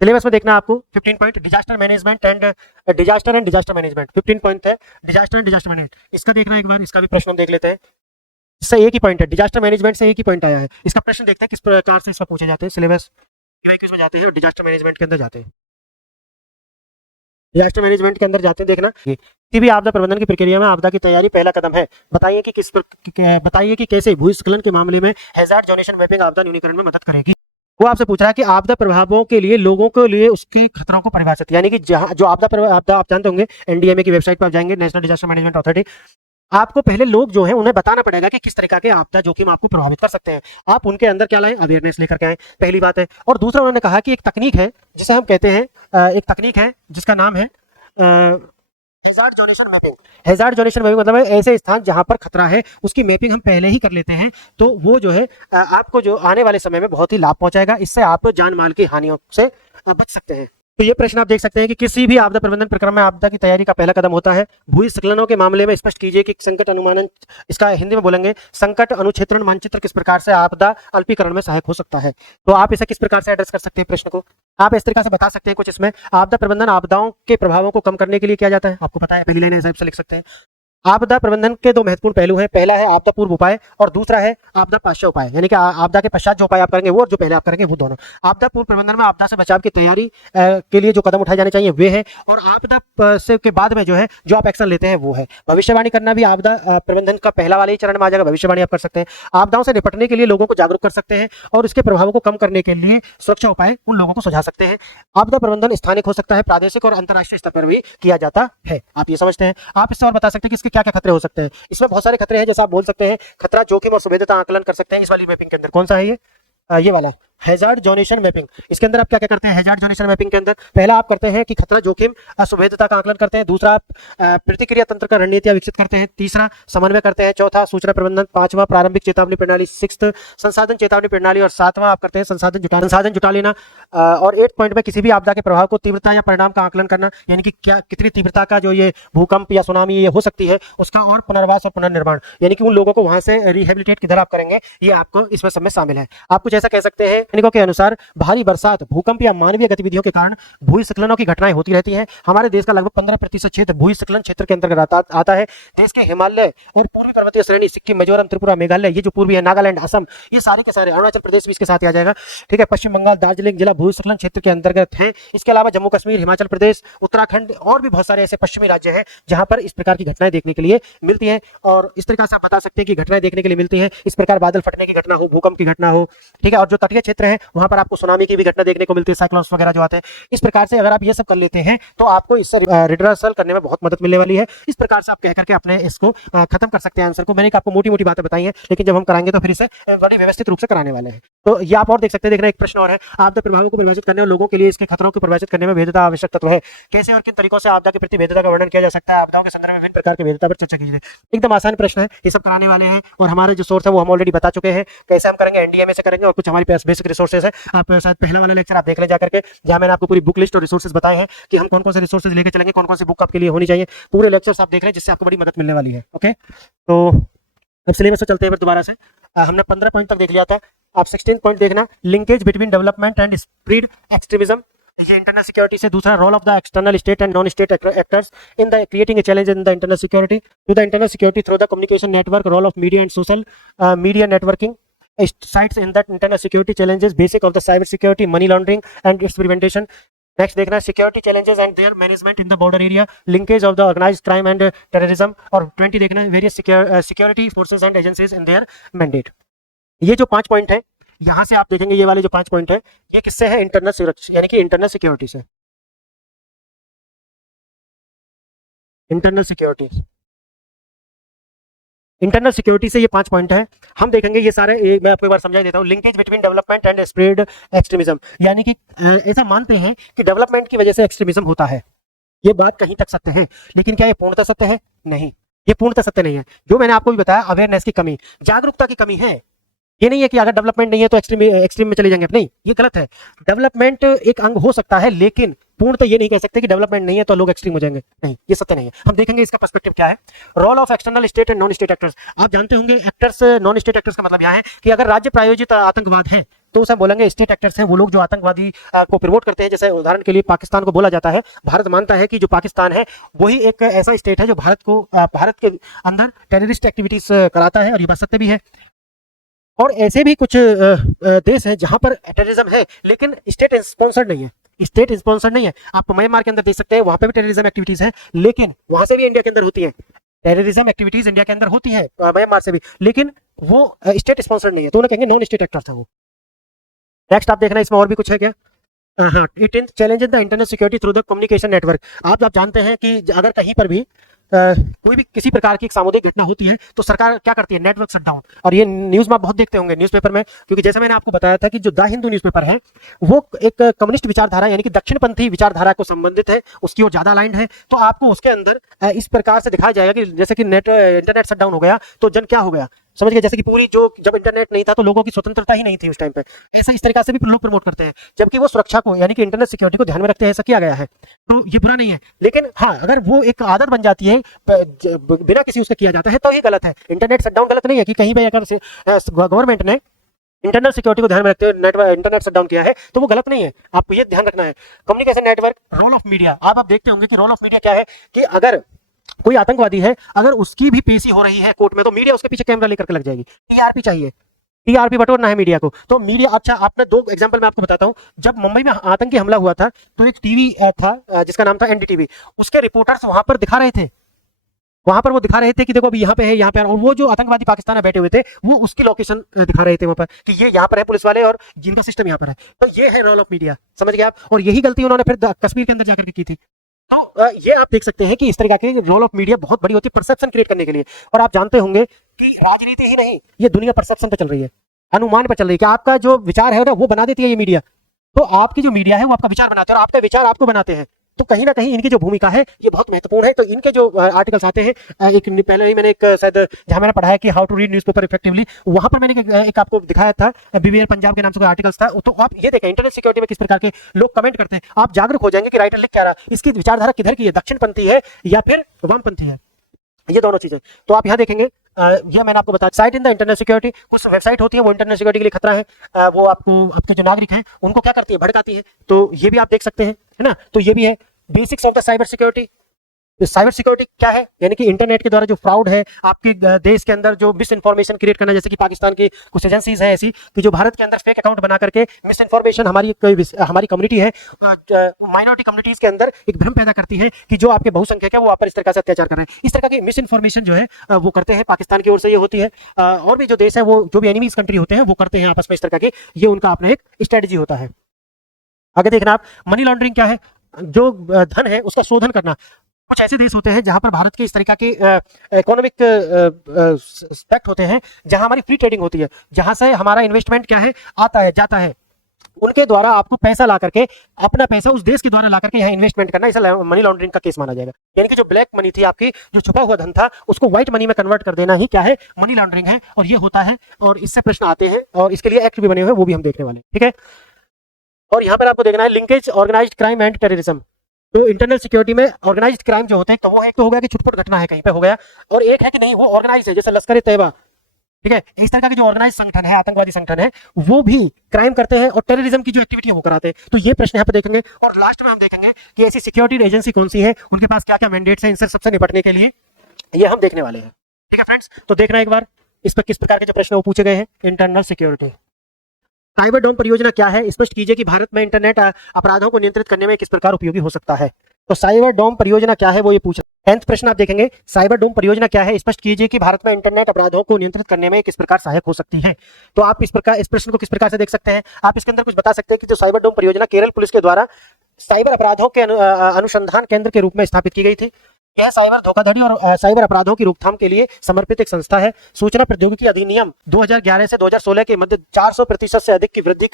सिलेबस में देखना आपको 15 point disaster management and disaster management 15 point है। डिजास्टर एंड डिजास्टर मैनेजमेंट इसका देखना एक बार, इसका भी प्रश्न हम देख लेते हैं। इससे एक ही पॉइंट है, डिजास्टर मैनेजमेंट से एक ही पॉइंट आया है। इसका प्रश्न देखते हैं किस प्रकार से इसमें पूछे जाते हैं। सिलेबस में जाते हैं और डिजास्टर मैनेजमेंट के अंदर जाते हैं। डिजास्टर मैनेजमेंट के अंदर जाते हैं, देखना किसी भी आपदा प्रबंधन की प्रक्रिया में आपदा की तैयारी पहला कदम है। बताइए कि कैसे भूस्खलन के मामले में हैजार्ड जोनेशन मैपिंग आपदा न्यूनीकरण में मदद करेगी। वो आपसे पूछ रहा है कि आपदा प्रभावों के लिए लोगों के लिए उसके खतरों को परिभाषित, यानी कि जहां जो आपदा आप जानते होंगे, एनडीएमए की वेबसाइट पर आप जाएंगे, नेशनल डिजास्टर मैनेजमेंट अथॉरिटी, आपको पहले लोग जो है उन्हें बताना पड़ेगा कि किस तरह के आपदा जोखिम आपको प्रभावित कर सकते हैं। आप उनके अंदर क्या लाएं, अवेयरनेस लेकर के आए, पहली बात है। और दूसरा उन्होंने कहा कि एक तकनीक है जिसे हम कहते हैं, एक तकनीक है जिसका नाम है hazard zonation mapping. Hazard zonation mapping मतलब है ऐसे स्थान जहां पर खतरा है उसकी मैपिंग हम पहले ही कर लेते हैं, तो वो जो है आपको जो आने वाले समय में बहुत ही लाभ पहुंचाएगा। इससे आप जान माल की हानियों से बच सकते हैं। तो ये प्रश्न आप देख सकते हैं कि किसी भी आपदा प्रबंधन प्रक्रम में आपदा की तैयारी का पहला कदम होता है भूस्खलनों के मामले में स्पष्ट कीजिए कि संकट अनुमानन, इसका हिंदी में बोलेंगे संकट अनुक्षेत्रण मानचित्र किस प्रकार से आपदा अल्पीकरण में सहायक हो सकता है। तो आप इसे किस प्रकार से एड्रेस कर सकते हैं प्रश्न को, आप इस तरीके से बता सकते हैं कुछ इसमें। आपदा प्रबंधन आपदाओं के प्रभावों को कम करने के लिए किया जाता है, आपको पता है, पहली लाइन हिसाब से लिख सकते हैं। आपदा प्रबंधन के दो महत्वपूर्ण पहलू हैं, पहला है आपदा पूर्व उपाय और दूसरा है आपदा पश्चात उपाय, यानी कि आपदा के पश्चात जो उपाय आप करेंगे वो और जो पहले आप करेंगे वो दोनों। आपदा पूर्व प्रबंधन में आपदा से बचाव की तैयारी के लिए जो कदम उठाए जाने चाहिए वे हैं, और आपदा से के बाद में जो है जो आप एक्शन लेते हैं वो है। भविष्यवाणी करना भी आपदा प्रबंधन का पहला वाले ही चरण में आ जाएगा, भविष्यवाणी आप कर सकते हैं। आपदाओं से निपटने के लिए लोगों को जागरूक कर सकते हैं और इसके प्रभावों को कम करने के लिए सुरक्षा उपाय उन लोगों को सुझा सकते हैं। आपदा प्रबंधन स्थानिक हो सकता है, प्रादेशिक और अंतर्राष्ट्रीय स्तर पर भी किया जाता है, आप ये समझते हैं। आप इससे और बता सकते हैं कि इसके क्या क्या खतरे हो सकते हैं। इसमें बहुत सारे खतरे हैं, जैसे आप बोल सकते हैं खतरा जोखिम और संवेदनशीलता आकलन कर सकते हैं इस वाली मैपिंग के अंदर। कौन सा है ये वाला हैजार्ड जोनेशन मैपिंग। इसके अंदर आप क्या क्या करते हैं हैजार्ड जोनेशन मैपिंग के अंदर, पहला आप करते हैं कि खतरा जोखिम संवेदनशीलता का आकलन करते हैं, दूसरा आप प्रतिक्रिया तंत्र का रणनीतियां विकसित करते हैं, तीसरा समन्वय करते हैं, चौथा सूचना प्रबंधन, पांचवा प्रारंभिक चेतावनी प्रणाली, सिक्स्थ संसाधन चेतावनी प्रणाली, और सातवां आप करते हैं संसाधन जुटा लेना। और 8 पॉइंट में किसी भी आपदा के प्रभाव को तीव्रता या परिणाम का आकलन करना, यानी कि क्या कितनी तीव्रता का जो ये भूकंप या सुनामी ये हो सकती है उसका, और पुनर्वास और पुनर्निर्माण, यानी कि उन लोगों को वहां से रिहेबिलिटेट किधर आप करेंगे, ये आपको इसमें सब में शामिल है। आप कुछ ऐसा कह सकते हैं वैज्ञानिकों के अनुसार भारी बरसात, भूकंप या मानवीय गतिविधियों के कारण भूस्खलनों की घटनाएं होती रहती हैं। हमारे देश का लगभग 15% क्षेत्र भूस्खलन क्षेत्र के अंतर्गत आता है। देश के हिमालय और पूर्वी पर्वतीय श्रेणी, सिक्किम, मिजोरम, त्रिपुरा, मेघालय, ये जो पूर्वी है, नागालैंड, असम, ये सारे के सारे, अरुणाचल प्रदेश भी इसके साथ आ जाएगा, ठीक है। पश्चिम बंगाल, दार्जिलिंग जिला भूस्खलन क्षेत्र के अंतर्गत है। इसके अलावा जम्मू कश्मीर, हिमाचल प्रदेश, उत्तराखंड और भी बहुत सारे ऐसे पश्चिमी राज्य हैं जहां पर इस प्रकार की घटनाएं देखने के लिए मिलती हैं। और इस तरीके से आप बता सकते हैं कि घटनाएं देखने के लिए मिलती हैं। इस प्रकार बादल फटने की घटना हो, भूकंप की घटना हो, ठीक है। और जो तटीय क्षेत्र है वहां पर आपको सुनामी की भी घटना देखने को मिलती है, साइक्लोन्स वगैरह जो आते हैं। इस प्रकार से अगर आप ये सब कर लेते हैं तो आपको इससे रिड्रेसल करने में बहुत मदद मिलने वाली है। इस प्रकार से आप कह करके अपने इसको खत्म कर सकते हैं आंसर को। मैंने आपको मोटी मोटी बातें बताई हैं, लेकिन जब हम कराएंगे तो फिर इसे बड़ी व्यवस्थित रूप से कराने वाले हैं। तो ये आप और देख सकते हैं। देखना एक प्रश्न और है, आपदा प्रभावों को परिभाषित करने और लोगों के लिए इसके खतरों को परिभाषित करने में भेद्यता आवश्यक तत्व है। कैसे और किन तरीकों से आपदा के प्रति भेद्यता का वर्णन किया जा सकता है? आपदाओं के संदर्भ में विभिन्न प्रकार की भेद्यता पर चर्चा कीजिए। एकदम आसान प्रश्न है, ये सब कराने वाले हैं। और हमारे जो सोर्स है वो हम ऑलरेडी बता चुके हैं कैसे हम करेंगे, एनडीएमए से करेंगे और कुछ हमारे पास बेसिक रिसोर्सेज है। आप शायद पहला वाला लेक्चर आप देख ले जाकर के, जहां मैंने आपको पूरी बुक लिस्ट और रिसोर्सेज बताए हैं कि हम कौन कौन से रिसोर्सेज लेकर चलेंगे, कौन कौन सी बुक आपके लिए होनी चाहिए। पूरे लेक्चर्स आप देख रहे हैं जिससे आपको बड़ी मदद मिलने वाली है। ओके, तो अब सिलेबस से चलते हैं फिर दोबारा से। हमने 15 पॉइंट तक देख लिया था, आप 16 पॉइंट देखना। Linkage between development and spread extremism, ये इंटरनल सिक्योरिटी से। दूसरा, role of the external state and non state actors in the creating a challenge in the internal security, to the internal security through the communication network, role of media and social media networking sites in that internal security challenges, basic of the cyber security, money laundering and its prevention. Next देखना है security challenges and their management in the border area, linkage of the organised crime and terrorism. और 20 देखना है various security forces and agencies in their mandate. ये जो 5 पॉइंट है, यहाँ से आप देखेंगे ये वाले जो 5 पॉइंट है, ये किससे है? इंटरनल सुरक्षा यानी कि इंटरनल सिक्योरिटी से। इंटरनल सिक्योरिटी, इंटरनल सिक्योरिटी से ये 5 पॉइंट है, हम देखेंगे ये सारे। मैं आपको एक बार समझा देता हूँ। Linkage between development and spread extremism, यानी कि ऐसा मानते हैं कि डेवलपमेंट की वजह से एक्सट्रीमिज्म होता है। ये बात कहीं तक सत्य है, लेकिन क्या ये पूर्णतः सत्य है? नहीं, ये पूर्णतः सत्य नहीं है। जो मैंने आपको भी बताया, अवेयरनेस की कमी, जागरूकता की कमी है। ये नहीं है कि अगर डेवलपमेंट नहीं है तो एक्सट्रीम में चले जाएंगे, नहीं, ये गलत है। डेवलपमेंट एक अंग हो सकता है, लेकिन पूर्णतः ये नहीं कह सकते कि डेवलपमेंट नहीं है तो लोग एक्सट्रीम हो जाएंगे, नहीं, ये सत्य नहीं है। हम देखेंगे इसका पर्सपेक्टिव क्या है। Role of external state and non state actors, आप जानते होंगे एक्टर्स, नॉन स्टेट एक्टर्स का मतलब यह है कि अगर राज्य प्रायोजित आतंकवाद है तो उसे बोलेंगे स्टेट एक्टर्स हैं, वो लोग जो आतंकवादी को प्रमोट करते हैं। जैसे उदाहरण के लिए पाकिस्तान को बोला जाता है, भारत मानता है कि जो पाकिस्तान है वही एक ऐसा स्टेट है जो भारत के अंदर टेररिस्ट एक्टिविटीज कराता है, और ये बात सत्य भी है। और ऐसे भी कुछ देश हैं जहां पर टेररिज्म है लेकिन स्टेट स्पॉन्सर्ड नहीं है, स्टेट स्पॉन्सर्ड नहीं है। आप म्यांमार के अंदर देख सकते हैं, वहां पे भी टेररिज्म एक्टिविटीज है, लेकिन वहां से भी इंडिया के अंदर होती है टेररिज्म एक्टिविटीज, इंडिया के अंदर होती है म्यांमार से भी, लेकिन वो स्टेट स्पॉन्सर्ड नहीं है, तो उन्हें कहेंगे नॉन स्टेट एक्टर्स है वो। नेक्स्ट आप देखना, इसमें और भी कुछ है क्या? It is challenge in the internal security through the communication network. आप जानते हैं कि अगर कहीं पर भी कोई भी किसी प्रकार की एक सामुदायिक घटना होती है तो सरकार क्या करती है? Network shutdown. और ये न्यूज में आप बहुत देखते होंगे न्यूज़पेपर में, क्योंकि जैसे मैंने आपको बताया था कि जो द हिंदू न्यूज़पेपर है वो एक कम्युनिस्ट विचारधारा यानी कि दक्षिणपंथी विचारधारा को संबंधित है, उसकी ओर ज्यादा अलाइंड है। तो आपको उसके अंदर इस प्रकार से दिखाया जाएगा कि जैसे कि इंटरनेट शटडाउन हो गया तो जन क्या हो गया, समझ गए? जैसे कि पूरी जो जब इंटरनेट नहीं था तो लोगों की स्वतंत्रता ही नहीं थी उस टाइम पे, ऐसा इस तरीके से भी लोग प्रमोट करते हैं, जबकि वो सुरक्षा को यानी कि इंटरनेट सिक्योरिटी को ध्यान में रखते हैं, ऐसा किया गया है। तो ये बुरा नहीं है, लेकिन हाँ, अगर वो एक आदत बन जाती है बिना किसी उसका किया जाता है तो ये गलत है। इंटरनेट शटडाउन गलत नहीं है कि कहीं पे अगर गवर्नमेंट ने इंटरनल सिक्योरिटी को ध्यान में रखते हुए इंटरनेट शटडाउन किया है तो वो गलत नहीं है, आपको ये ध्यान रखना है। Communication network, role of media, आप देखते होंगे कि रोल ऑफ मीडिया क्या है कि अगर कोई आतंकवादी है, अगर उसकी भी पेशी हो रही है कोर्ट में तो मीडिया उसके पीछे कैमरा लेकर के लग जाएगी। टीआरपी चाहिए, टीआरपी बटोरना है मीडिया को, तो मीडिया। अच्छा, आपने 2 एग्जांपल मैं आपको बताता हूं। जब मुंबई में आतंकी हमला हुआ था तो एक टीवी था जिसका नाम था एनडीटीवी, उसके रिपोर्टर्स वहां पर दिखा रहे थे, वहां पर वो दिखा रहे थे कि देखो अभी यहाँ पे है, यहाँ पे, और वो जो आतंकवादी पाकिस्तान में बैठे हुए थे वो उसकी लोकेशन दिखा रहे थे वहां पर कि ये यहाँ पर है पुलिस वाले और जिनका सिस्टम यहाँ पर है। तो ये है रोल ऑफ मीडिया, समझ गए आप? और यही गलती उन्होंने फिर कश्मीर के अंदर जाकर के की थी। तो ये आप देख सकते हैं कि इस तरीके की रोल ऑफ मीडिया बहुत बड़ी होती है परसेप्शन क्रिएट करने के लिए। और आप जानते होंगे कि राजनीति ही नहीं, ये दुनिया परसेप्शन पर चल रही है, अनुमान पर चल रही है कि आपका जो विचार है ना वो बना देती है ये मीडिया। तो आपकी जो मीडिया है वो आपका विचार बनाते हैं और आपका विचार आपको बनाते हैं। तो कहीं ना कहीं इनकी जो भूमिका है ये बहुत महत्वपूर्ण है। तो इनके जो आर्टिकल्स आते हैं, एक पहले ही मैंने एक शायद जहां मैंने पढ़ा है कि how to read newspaper effectively, वहां पर मैंने एक आपको दिखाया था, बीवीआर पंजाब के नाम से कोई आर्टिकल्स था। तो आप ये देखें इंटरनेट सिक्योरिटी में किस प्रकार के लोग कमेंट करते हैं, आप जागरूक हो जाएंगे कि राइटर लिख क्या रहा, इसकी विचारधारा किधर की है, दक्षिणपंथी है या फिर वामपंथी है, ये दोनों चीजें। तो आप यहाँ देखेंगे ये मैंने आपको बताया। Site in the internet security, कुछ वेबसाइट होती है वो इंटरनेट सिक्योरिटी के लिए खतरा है, वो आपको आपके जो नागरिक हैं उनको क्या करती है, भड़काती है। तो ये भी आप देख सकते हैं, है ना। तो ये भी है basics of the cyber security. Cyber security क्या है, यानी कि इंटरनेट के द्वारा जो फ्रॉड है, आपके देश के अंदर जो मिस इन्फॉर्मेशन क्रिएट करना, जैसे कि पाकिस्तान की कुछ एजेंसीज हैं ऐसी कि जो भारत के अंदर फेक अकाउंट बना करके मिस इन्फॉर्मेशन हमारी कम्युनिटी है, माइनॉरिटी कम्युनिटीज के अंदर एक भ्रम पैदा करती है कि जो आपके बहुसंख्यक है वो आप पर इस तरह से अत्याचार कर रहे हैं। इस तरह की मिस इन्फॉर्मेशन जो है वो करते हैं, पाकिस्तान की ओर से ये होती है। और भी जो देश है वो जो भी एनिमीज कंट्री होते हैं वो करते हैं आपस में इस तरह के, ये उनका अपना एक स्ट्रेटजी होता है। आगे देखना आप, मनी लॉन्ड्रिंग क्या है, जो धन है उसका शोधन करना। कुछ ऐसे देश होते हैं जहां पर भारत के इस तरीका के इकोनॉमिक एस्पेक्ट होते हैं, जहां हमारी फ्री ट्रेडिंग होती है, जहां से हमारा इन्वेस्टमेंट क्या है आता है जाता है, उनके द्वारा आपको पैसा ला करके, अपना पैसा उस देश के द्वारा ला करके यहाँ इन्वेस्टमेंट करना, इसे मनी लॉन्ड्रिंग का केस माना जाएगा। यानी कि जो ब्लैक मनी थी आपकी, जो छुपा हुआ धन था, उसको व्हाइट मनी में कन्वर्ट कर देना ही क्या है, मनी लॉन्ड्रिंग है। और ये होता है, और इससे प्रश्न आते हैं, और इसके लिए एक्ट भी बने हुए हैं, वो भी हम देखने वाले हैं, ठीक है। और यहाँ पर आपको देखना है linkage organised crime and terrorism. तो इंटरनल सिक्योरिटी में ऑर्गेनाइज्ड क्राइम जो होते हैं, तो वो एक तो हो गया कि छुटपुट घटना है कहीं पे हो गया, और एक है कि नहीं वो ऑर्गेनाइज है, जैसे लश्कर ए तैयबा, ठीक है। इस तरह का जो ऑर्गेनाइज संगठन है, आतंकवादी संगठन है, वो भी क्राइम करते हैं और टेररिज्म की जो एक्टिविटी है वो कराते हैं। तो ये प्रश्न यहाँ पे देखेंगे, और लास्ट में हम देखेंगे कि ऐसी सिक्योरिटी एजेंसी कौन सी है, उनके पास क्या क्या मैंडेट्स है इनसे सबसे निपटने के लिए, ये हम देखने वाले हैं, ठीक है फ्रेंड्स। तो देखना एक बार इस पर किस प्रकार के जो प्रश्न वो पूछे गए हैं। इंटरनल सिक्योरिटी, साइबर डोम परियोजना क्या है, स्पष्ट कीजिए कि भारत में इंटरनेट अपराधों को नियंत्रित करने में किस प्रकार उपयोगी हो सकता है। तो साइबर डोम परियोजना क्या है वो ये पूछ रहा है। 10th प्रश्न आप देखेंगे, साइबर डोम परियोजना क्या है, स्पष्ट कीजिए कि भारत में इंटरनेट अपराधों को नियंत्रित करने में किस प्रकार सहायक हो सकती है। तो आप इस प्रश्न को किस प्रकार से देख सकते हैं, आप इसके अंदर कुछ बता सकते हैं कि जो साइबर डोम परियोजना केरल पुलिस के द्वारा साइबर अपराधों के अनुसंधान केंद्र के रूप में स्थापित की गई थी। यह साइबर धोखाधड़ी और साइबर अपराधों की रोकथाम के लिए समर्पित एक संस्था है। सूचना प्रौद्योगिकी अधिनियम 2011 से 2016 के मध्य 400% से अधिक की वृद्धि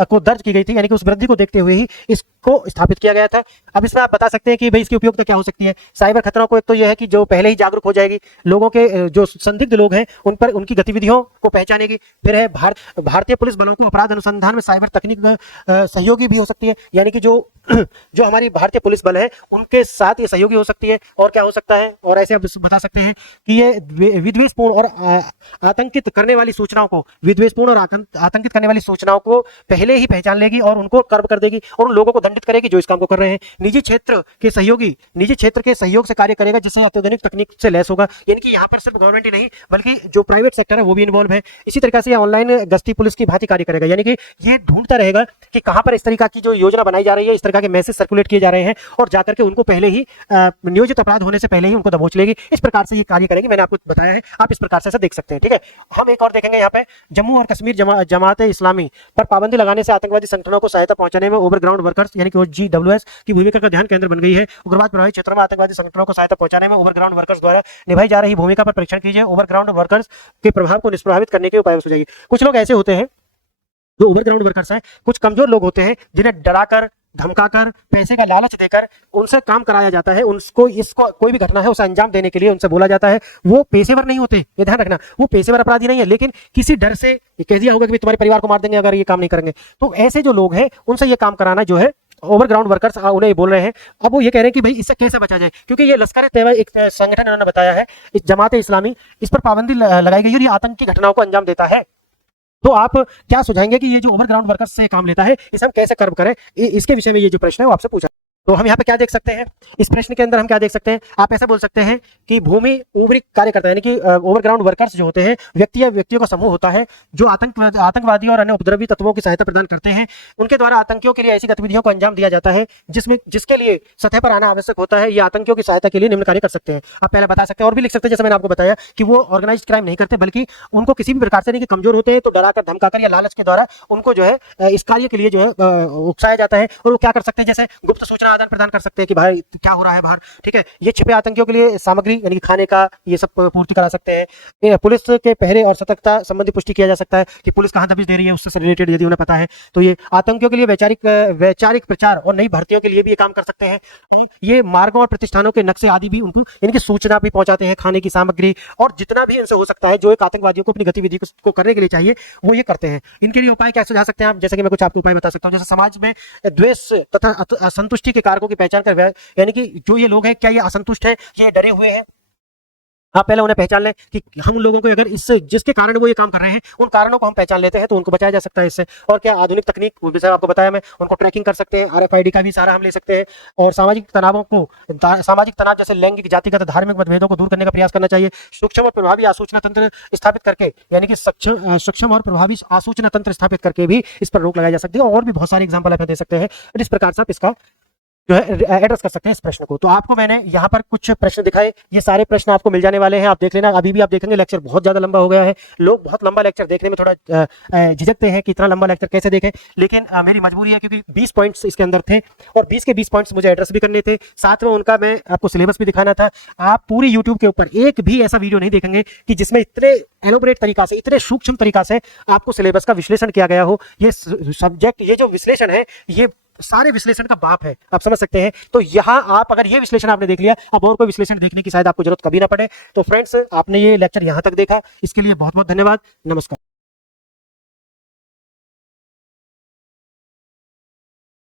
को दर्ज की गई थी, यानी कि उस वृद्धि को देखते हुए ही इसको स्थापित किया गया था। अब इसमें आप बता सकते हैं कि भाई इसकी उपयोगिता क्या हो सकती है। साइबर खतरों को एक तो यह है कि जो पहले ही जागरूक हो जाएगी, लोगों के जो संदिग्ध लोग हैं उन पर उनकी गतिविधियों को पहचानेगी। फिर है भारतीय पुलिस बलों को अपराध अनुसंधान में साइबर तकनीक सहयोगी भी हो सकती है, यानी कि जो हमारी भारतीय पुलिस बल है उनके साथ ये सहयोगी हो सकती है। और क्या हो सकता है, और ऐसे आप बता सकते हैं कि ये विद्वेषपूर्ण और आतंकित करने वाली सूचनाओं को, विद्वेषपूर्ण और आतंकित करने वाली सूचनाओं को पहले ही पहचान लेगी और उनको कर्ब कर देगी और उन लोगों को दंडित करेगी जो इस काम को कर रहे हैं। निजी क्षेत्र के सहयोग से कार्य करेगा, जिससे अत्याधुनिक तकनीक से लैस होगा। यानी कि यहाँ पर सिर्फ गवर्नमेंट ही नहीं बल्कि जो प्राइवेट सेक्टर है वो भी इन्वॉल्व है। इसी तरीके से ऑनलाइन गश्ती पुलिस की भांति कार्य करेगा, यानी कि ये ढूंढता रहेगा कि कहां पर इस तरीका की जो योजना बनाई जा रही है, इस तरह के मैसेज सर्कुलेट किए जा रहे हैं, और जाकर के उनको पहले ही नियोजित अपराध होने से पहले ही उनको दबोच लेगी। इस प्रकार से ये कार्य करेगी, मैंने आपको बताया है, आप इस प्रकार से ऐसा देख सकते हैं, ठीक है। हम एक और देखेंगे यहाँ पे, जम्मू और कश्मीर जमात इस्लामी पर पाबंदी लगाने से आतंकवादी संगठनों को सहायता पहुंचाने में ओवरग्राउंड वर्कर्स यानी कि GWS की भूमिका का ध्यान केंद्र बन गई है। उग्रवाद प्रभावित क्षेत्रों में आतंकवादी संगठनों को सहायता पहुंचाने में ओवरग्राउंड वर्कर्स द्वारा निभाई जा रही भूमिका पर परीक्षण कीजिए। ओवरग्राउंड वर्कर्स के प्रभाव को निष्प्रभावित करने के उपाय सुझाइए। कुछ लोग ऐसे होते हैं जो ओवरग्राउंड वर्कर्स हैं, कुछ कमजोर लोग होते हैं जिन्हें डराकर, धमकाकर, पैसे का लालच देकर उनसे काम कराया जाता है। उनको इसको कोई भी घटना है उसे अंजाम देने के लिए उनसे बोला जाता है। वो पेशेवर नहीं होते, ये ध्यान रखना, वो पेशेवर अपराधी नहीं है, लेकिन किसी डर से ये कह दिया होगा कि तुम्हारे परिवार को मार देंगे अगर ये काम नहीं करेंगे। तो ऐसे जो लोग हैं उनसे ये काम कराना जो है ओवरग्राउंड वर्कर्स उन्हें बोल रहे हैं। अब वो ये कह रहे हैं कि भाई इससे कैसे बचा जाए, क्योंकि ये लश्कर ए तैयबा एक संगठन उन्होंने बताया है, इस जमात इस्लामी, इस पर पाबंदी लगाई गई और ये आतंक की घटनाओं को अंजाम देता है। तो आप क्या सुझाएंगे कि ये जो ओवरग्राउंड वर्कर्स से काम लेता है इसे हम कैसे कर्ब करें, इसके विषय में ये जो प्रश्न है वो आपसे पूछा। तो हम यहाँ पे क्या देख सकते हैं, इस प्रश्न के अंदर हम क्या देख सकते हैं, आप ऐसा बोल सकते हैं कि भूमि उभरी कार्य करता है, यानी कि ओवरग्राउंड वर्कर्स जो होते हैं व्यक्तियों का समूह होता है जो आतंकवादी और अन्य उपद्रवी तत्वों की सहायता प्रदान करते हैं। उनके द्वारा आतंकियों के लिए ऐसी गतिविधियों को अंजाम दिया जाता है जिसके लिए सतह पर आना आवश्यक होता है। ये आतंकियों की सहायता के लिए निम्न कार्य कर सकते हैं। आप पहले बता सकते हैं और भी लिख सकते हैं, जैसे मैंने आपको बताया कि वो ऑर्गेनाइज क्राइम नहीं करते, बल्कि उनको किसी भी प्रकार से नहीं कि कमजोर होते हैं तो डराकर, धमकाकर या लालच के द्वारा उनको जो है इस कार्य के लिए जो है उकसाया जाता है। और वो क्या कर सकते हैं, जैसे गुप्त सूचना आदान प्रदान कर सकते हैं कि भाई क्या हो रहा है बाहर, ठीक है। ये छिपे आतंकियों के लिए सामग्री यानी खाने का ये सब पूर्ति करा सकते हैं। पुलिस के पहरे और सतर्कता संबंधी पुष्टि किया जा सकता है कि पुलिस कहां दबिश दे रही है, उससे रिलेटेड यदि उन्हें पता है तो ये आतंकियों के लिए वैचारिक प्रचार और नई भर्तियों के लिए भी ये काम कर सकते हैं। ये मार्गों और प्रतिष्ठानों के नक्शे आदि भी उनको इनकी सूचना भी पहुंचाते हैं, खाने की सामग्री और जितना भी इनसे हो सकता है जो एक आतंकवादियों को अपनी गतिविधि को करने के लिए चाहिए वो ये करते हैं। इनके लिए उपाय क्या सुझा सकते हैं आप, जैसे कि मैं कुछ आपको उपाय बता सकता हूं, जैसे समाज में द्वेष तथा असंतुष्टि के कारकों की पहचान कर, यानी कि जो ये लोग हैं क्या ये असंतुष्ट है, ये डरे हुए हैं, आप पहले उन्हें पहचान लें कि हम उन लोगों को अगर इससे जिसके कारण वो ये काम कर रहे हैं उन कारणों को हम पहचान लेते हैं तो उनको बचाया जा सकता है इससे। और क्या आधुनिक तकनीक, वो भी सर आपको बताया मैं, उनको ट्रैकिंग कर सकते हैं, RFID का भी सहारा हम ले सकते हैं। और सामाजिक तनावों को, सामाजिक तनाव जैसे लैंगिक, जातिगत, धार्मिक मतभेदों को दूर करने का प्रयास करना चाहिए। सूक्ष्म और प्रभावी आसूचना तंत्र स्थापित करके, यानी कि सक्षम और प्रभावी आसूचना तंत्र स्थापित करके भी इस पर रोक लगाई जा सकती है। और भी बहुत सारे एग्जाम्पल आप दे सकते हैं। इस प्रकार से आप इसका जो है एड्रेस कर सकते हैं इस प्रश्न को। तो आपको मैंने यहाँ पर कुछ प्रश्न दिखाए, ये सारे प्रश्न आपको मिल जाने वाले हैं, आप देख लेना। अभी भी आप देखेंगे लेक्चर बहुत ज्यादा लंबा हो गया है, लोग बहुत लंबा लेक्चर देखने में थोड़ा झिझकते हैं कि इतना लंबा लेक्चर कैसे देखें, लेकिन मेरी मजबूरी है क्योंकि 20 पॉइंट्स इसके अंदर थे और 20 के 20 पॉइंट्स मुझे एड्रेस भी करने थे, साथ में उनका मैं आपको सिलेबस भी दिखाना था। आप पूरी यूट्यूब के ऊपर एक भी ऐसा वीडियो नहीं देखेंगे कि जिसमें इतने एलोबरेट तरीका से, इतने सूक्ष्म तरीका से आपको सिलेबस का विश्लेषण किया गया हो। ये सब्जेक्ट, ये जो विश्लेषण है, ये सारे विश्लेषण का बाप है, आप समझ सकते हैं। तो यहाँ आप अगर ये विश्लेषण आपने देख लिया, अब और कोई विश्लेषण देखने की शायद आपको जरूरत कभी ना पड़े। तो फ्रेंड्स, आपने ये लेक्चर यहाँ तक देखा, इसके लिए बहुत बहुत धन्यवाद। नमस्कार।